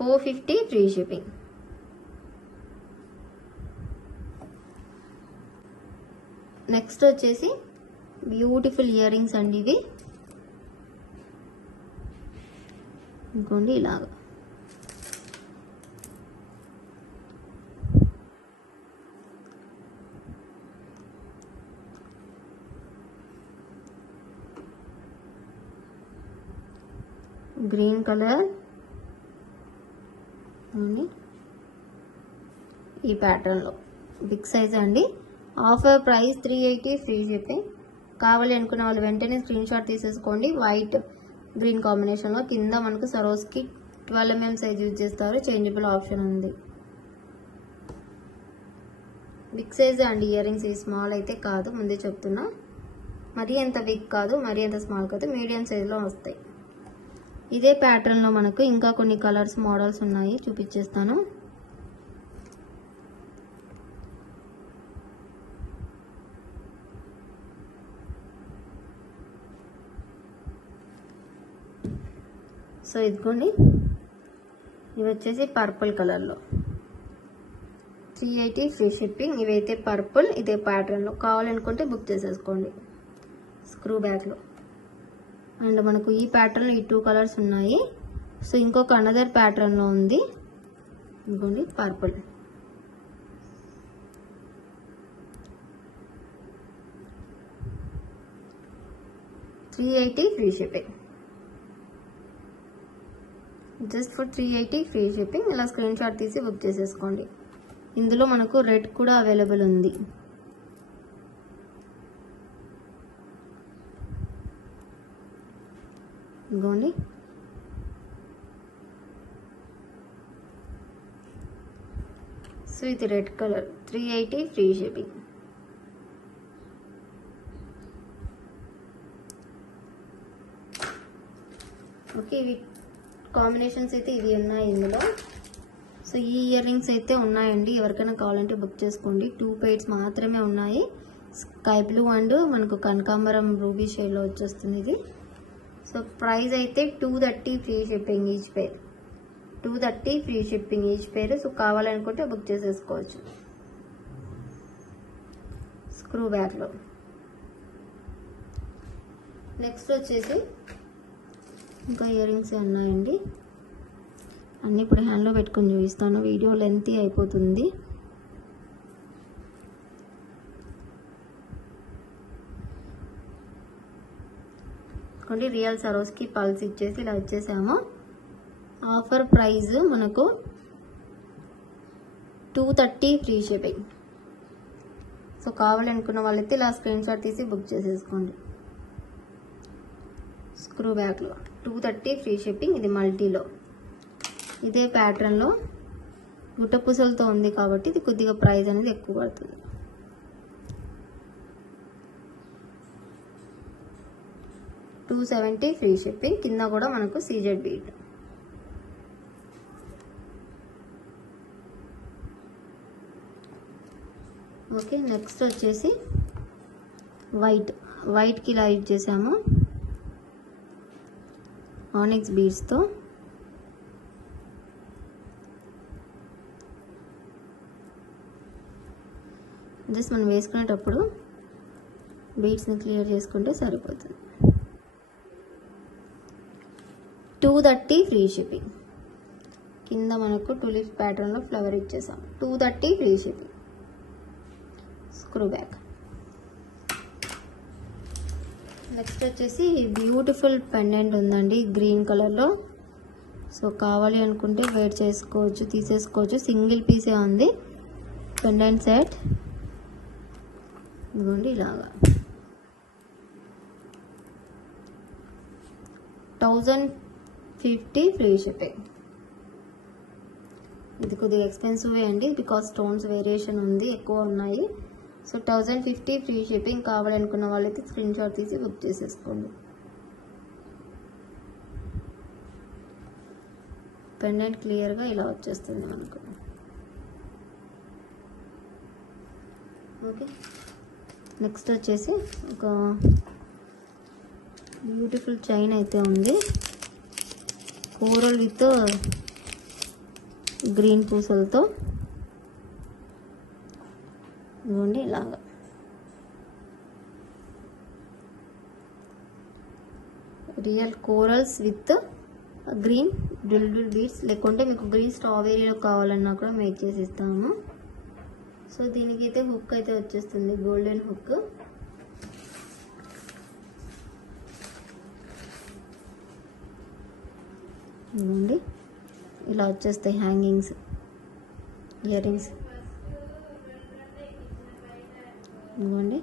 $450 ఫ్రీ షిప్పింగ్. నెక్స్ట్ వచ్చేసి బ్యూటిఫుల్ ఇయర్ రింగ్స్ అండి ఇవి. ఇంకోండి ఇలాగా గ్రీన్ కలర్ ఈ ప్యాటర్న్ లో బిగ్ సైజ్ అండి. Offer price 380 free shipping. కావాలి అనుకున్న వాళ్ళు వెంటనే స్క్రీన్ షాట్ తీసేసుకోండి. వైట్ గ్రీన్ కాంబినేషన్ లో కింద మనకు సరోస్కి 12mm సైజ్ యూజ్ చేస్తారు. చేంజబుల్ ఆప్షన్ ఉంది. బిగ్ సైజ్ అండి ఇయర్ రింగ్స్. ఈ స్మాల్ అయితే కాదు, ముందే చెప్తున్నా. మరీ ఎంత బిగ్ కాదు, మరీ ఎంత స్మాల్ కాదు, మీడియం సైజ్ లో వస్తాయి. ఇదే ప్యాటర్న్ లో మనకు ఇంకా కొన్ని కలర్స్ మోడల్స్ ఉన్నాయి, చూపించేస్తాను. సో ఇదిగోండి, ఇవి వచ్చేసి పర్పుల్ కలర్ లో 380 ఫ్రీ షిప్పింగ్. ఇవైతే పర్పుల్, ఇదే ప్యాటర్న్ లో. కావాలనుకుంటే బుక్ చేసేసుకోండి. స్క్రూ బ్యాక్ లో అండ్ మనకు ఈ ప్యాటర్న్ లో ఈ 2 కలర్స్ ఉన్నాయి. సో ఇంకొక అనదర్ ప్యాటర్న్ లో ఉంది. ఇదిగోండి purple. $380 free shipping. Just for 380 free shipping. ఇలా స్క్రీన్ షాట్ తీసి బుక్ చేసేసుకోండి. ఇందులో మనకు రెడ్ కూడా అవైలబుల్ ఉంది. ఇదిగోండి సో ఇది red colour. 380 free shipping. Okay, ఇవి కాంబినేషన్స్ అయితే ఇవి ఉన్నాయి ఇందులో. సో ఈ ఇయర్ రింగ్స్ అయితే ఉన్నాయండి. ఎవరికైనా కావాలంటే బుక్ చేసుకోండి. 2 పెయిర్స్ మాత్రమే ఉన్నాయి. స్కై బ్లూ అండ్ మనకు కనకాంబరం రూబీ షేడ్ లో వచ్చేస్తుంది ఇది. సో ప్రైస్ అయితే 230 ఫ్రీ షిప్పింగ్ ఈచ్ పేర్. 230 ఫ్రీ షిప్పింగ్ ఈచ్ పేర్. సో కావాలనుకుంటే బుక్ చేసేసుకోవచ్చు. స్క్రూ బ్యాక్ లో నెక్స్ట్ వచ్చేసి ఇంకా ఇయర్ రింగ్స్ ఉన్నాయండి. అన్నీ ఇప్పుడు హ్యాండ్లో పెట్టుకుని చూపిస్తాను, వీడియో లెంతీ అయిపోతుంది. కొన్ని రియల్ సరోస్కి పల్స్ ఇచ్చేసి ఇలా ఇచ్చేసాము. ఆఫర్ ప్రైస్ మనకు 230 ఫ్రీ షిప్పింగ్. సో కావాలనుకున్న వాళ్ళైతే ఇలా స్క్రీన్ షాట్ తీసి బుక్ చేసేసుకోండి. స్క్రూ బ్యాక్ లో 230 ఫ్రీ షిప్పింగ్. ఇది మల్టీలో ఇదే ప్యాటర్న్ లో గుట్టపూసలతో ఉంది కాబట్టి ఇది కొద్దిగా ప్రైస్ అనేది ఎక్కువ పడుతుంది. $270 ఫ్రీ షిప్పింగ్. కింద కూడా మనకు సీజెడ్ బీట్. ఓకే, నెక్స్ట్ వచ్చేసి వైట్ కి ఇలా యూజ్ చేసాము ఆనిక్స్ బీడ్స్ తో. జస్ట్ మనం వేసుకునేటప్పుడు బీడ్స్ ని క్లియర్ చేసుకుంటే సరిపోతుంది. 230 ఫ్రీ షిప్పింగ్. కింద మనకు టూలిప్ ప్యాటర్న్ లో ఫ్లవర్ ఇచ్చేసాం. 230 free shipping. Screw back. Next వచ్చేసి బ్యూటిఫుల్ పెండెంట్ ఉందండి గ్రీన్ కలర్ లో. సో కావాలి అనుకుంటే వేర్ చేసుకోవచ్చు, తీసేసుకోవచ్చు. సింగిల్ పీసే ఉంది పెండెంట్ సెట్. ఇదిగోండి ఇలాగా 1050 ఫ్రీ షిప్పింగ్. ఇది కొద్దిగా ఎక్స్పెన్సివ్ అండి, బికాస్ స్టోన్స్ వేరియేషన్ ఉంది, ఎక్కువ ఉన్నాయి. So 1050 free shipping. కావాలనుకున్న వాళ్ళైతే స్క్రీన్ షాట్ తీసి బుక్ చేసేసుకోండి. పెండెంట్ క్లియర్గా ఇలా వచ్చేస్తుంది మనకు. ఓకే, నెక్స్ట్ వచ్చేసి ఒక బ్యూటిఫుల్ చైన్ అయితే ఉంది, కోరల్ విత్ గ్రీన్ పూసలతో. ఇదిగోండి ఇలాగా real corals with green drill beads, లేకుంటే మీకు గ్రీన్ స్ట్రాబెరీలో కావాలన్నా కూడా మేక్ చేసి ఇస్తాము. సో దీనికి అయితే హుక్ అయితే వచ్చేస్తుంది, గోల్డెన్ హుక్. ఇదిగోండి ఇలా వచ్చేస్తాయి హ్యాంగింగ్స్, ఇయర్ రింగ్స్. ఇదిగోండి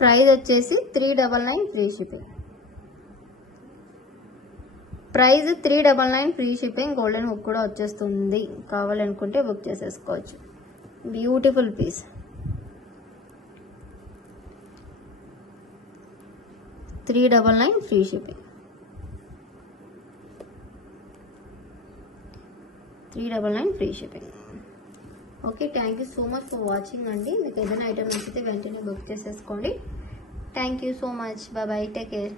ప్రైస్ వచ్చేసి 399 free shipping. Price 399 free shipping. Golden hook కూడా వచ్చేస్తుంది, కావాలనుకుంటే బుక్ చేసేసుకోవచ్చు. Beautiful piece. 399 free shipping. 399 free shipping. Okay, thank you so much for watching అండి. మీకు ఏదైనా ఐటమ్ నచ్చితే వెంటనే బుక్ చేసేసుకోండి. Thank you so much. Bye bye, take care.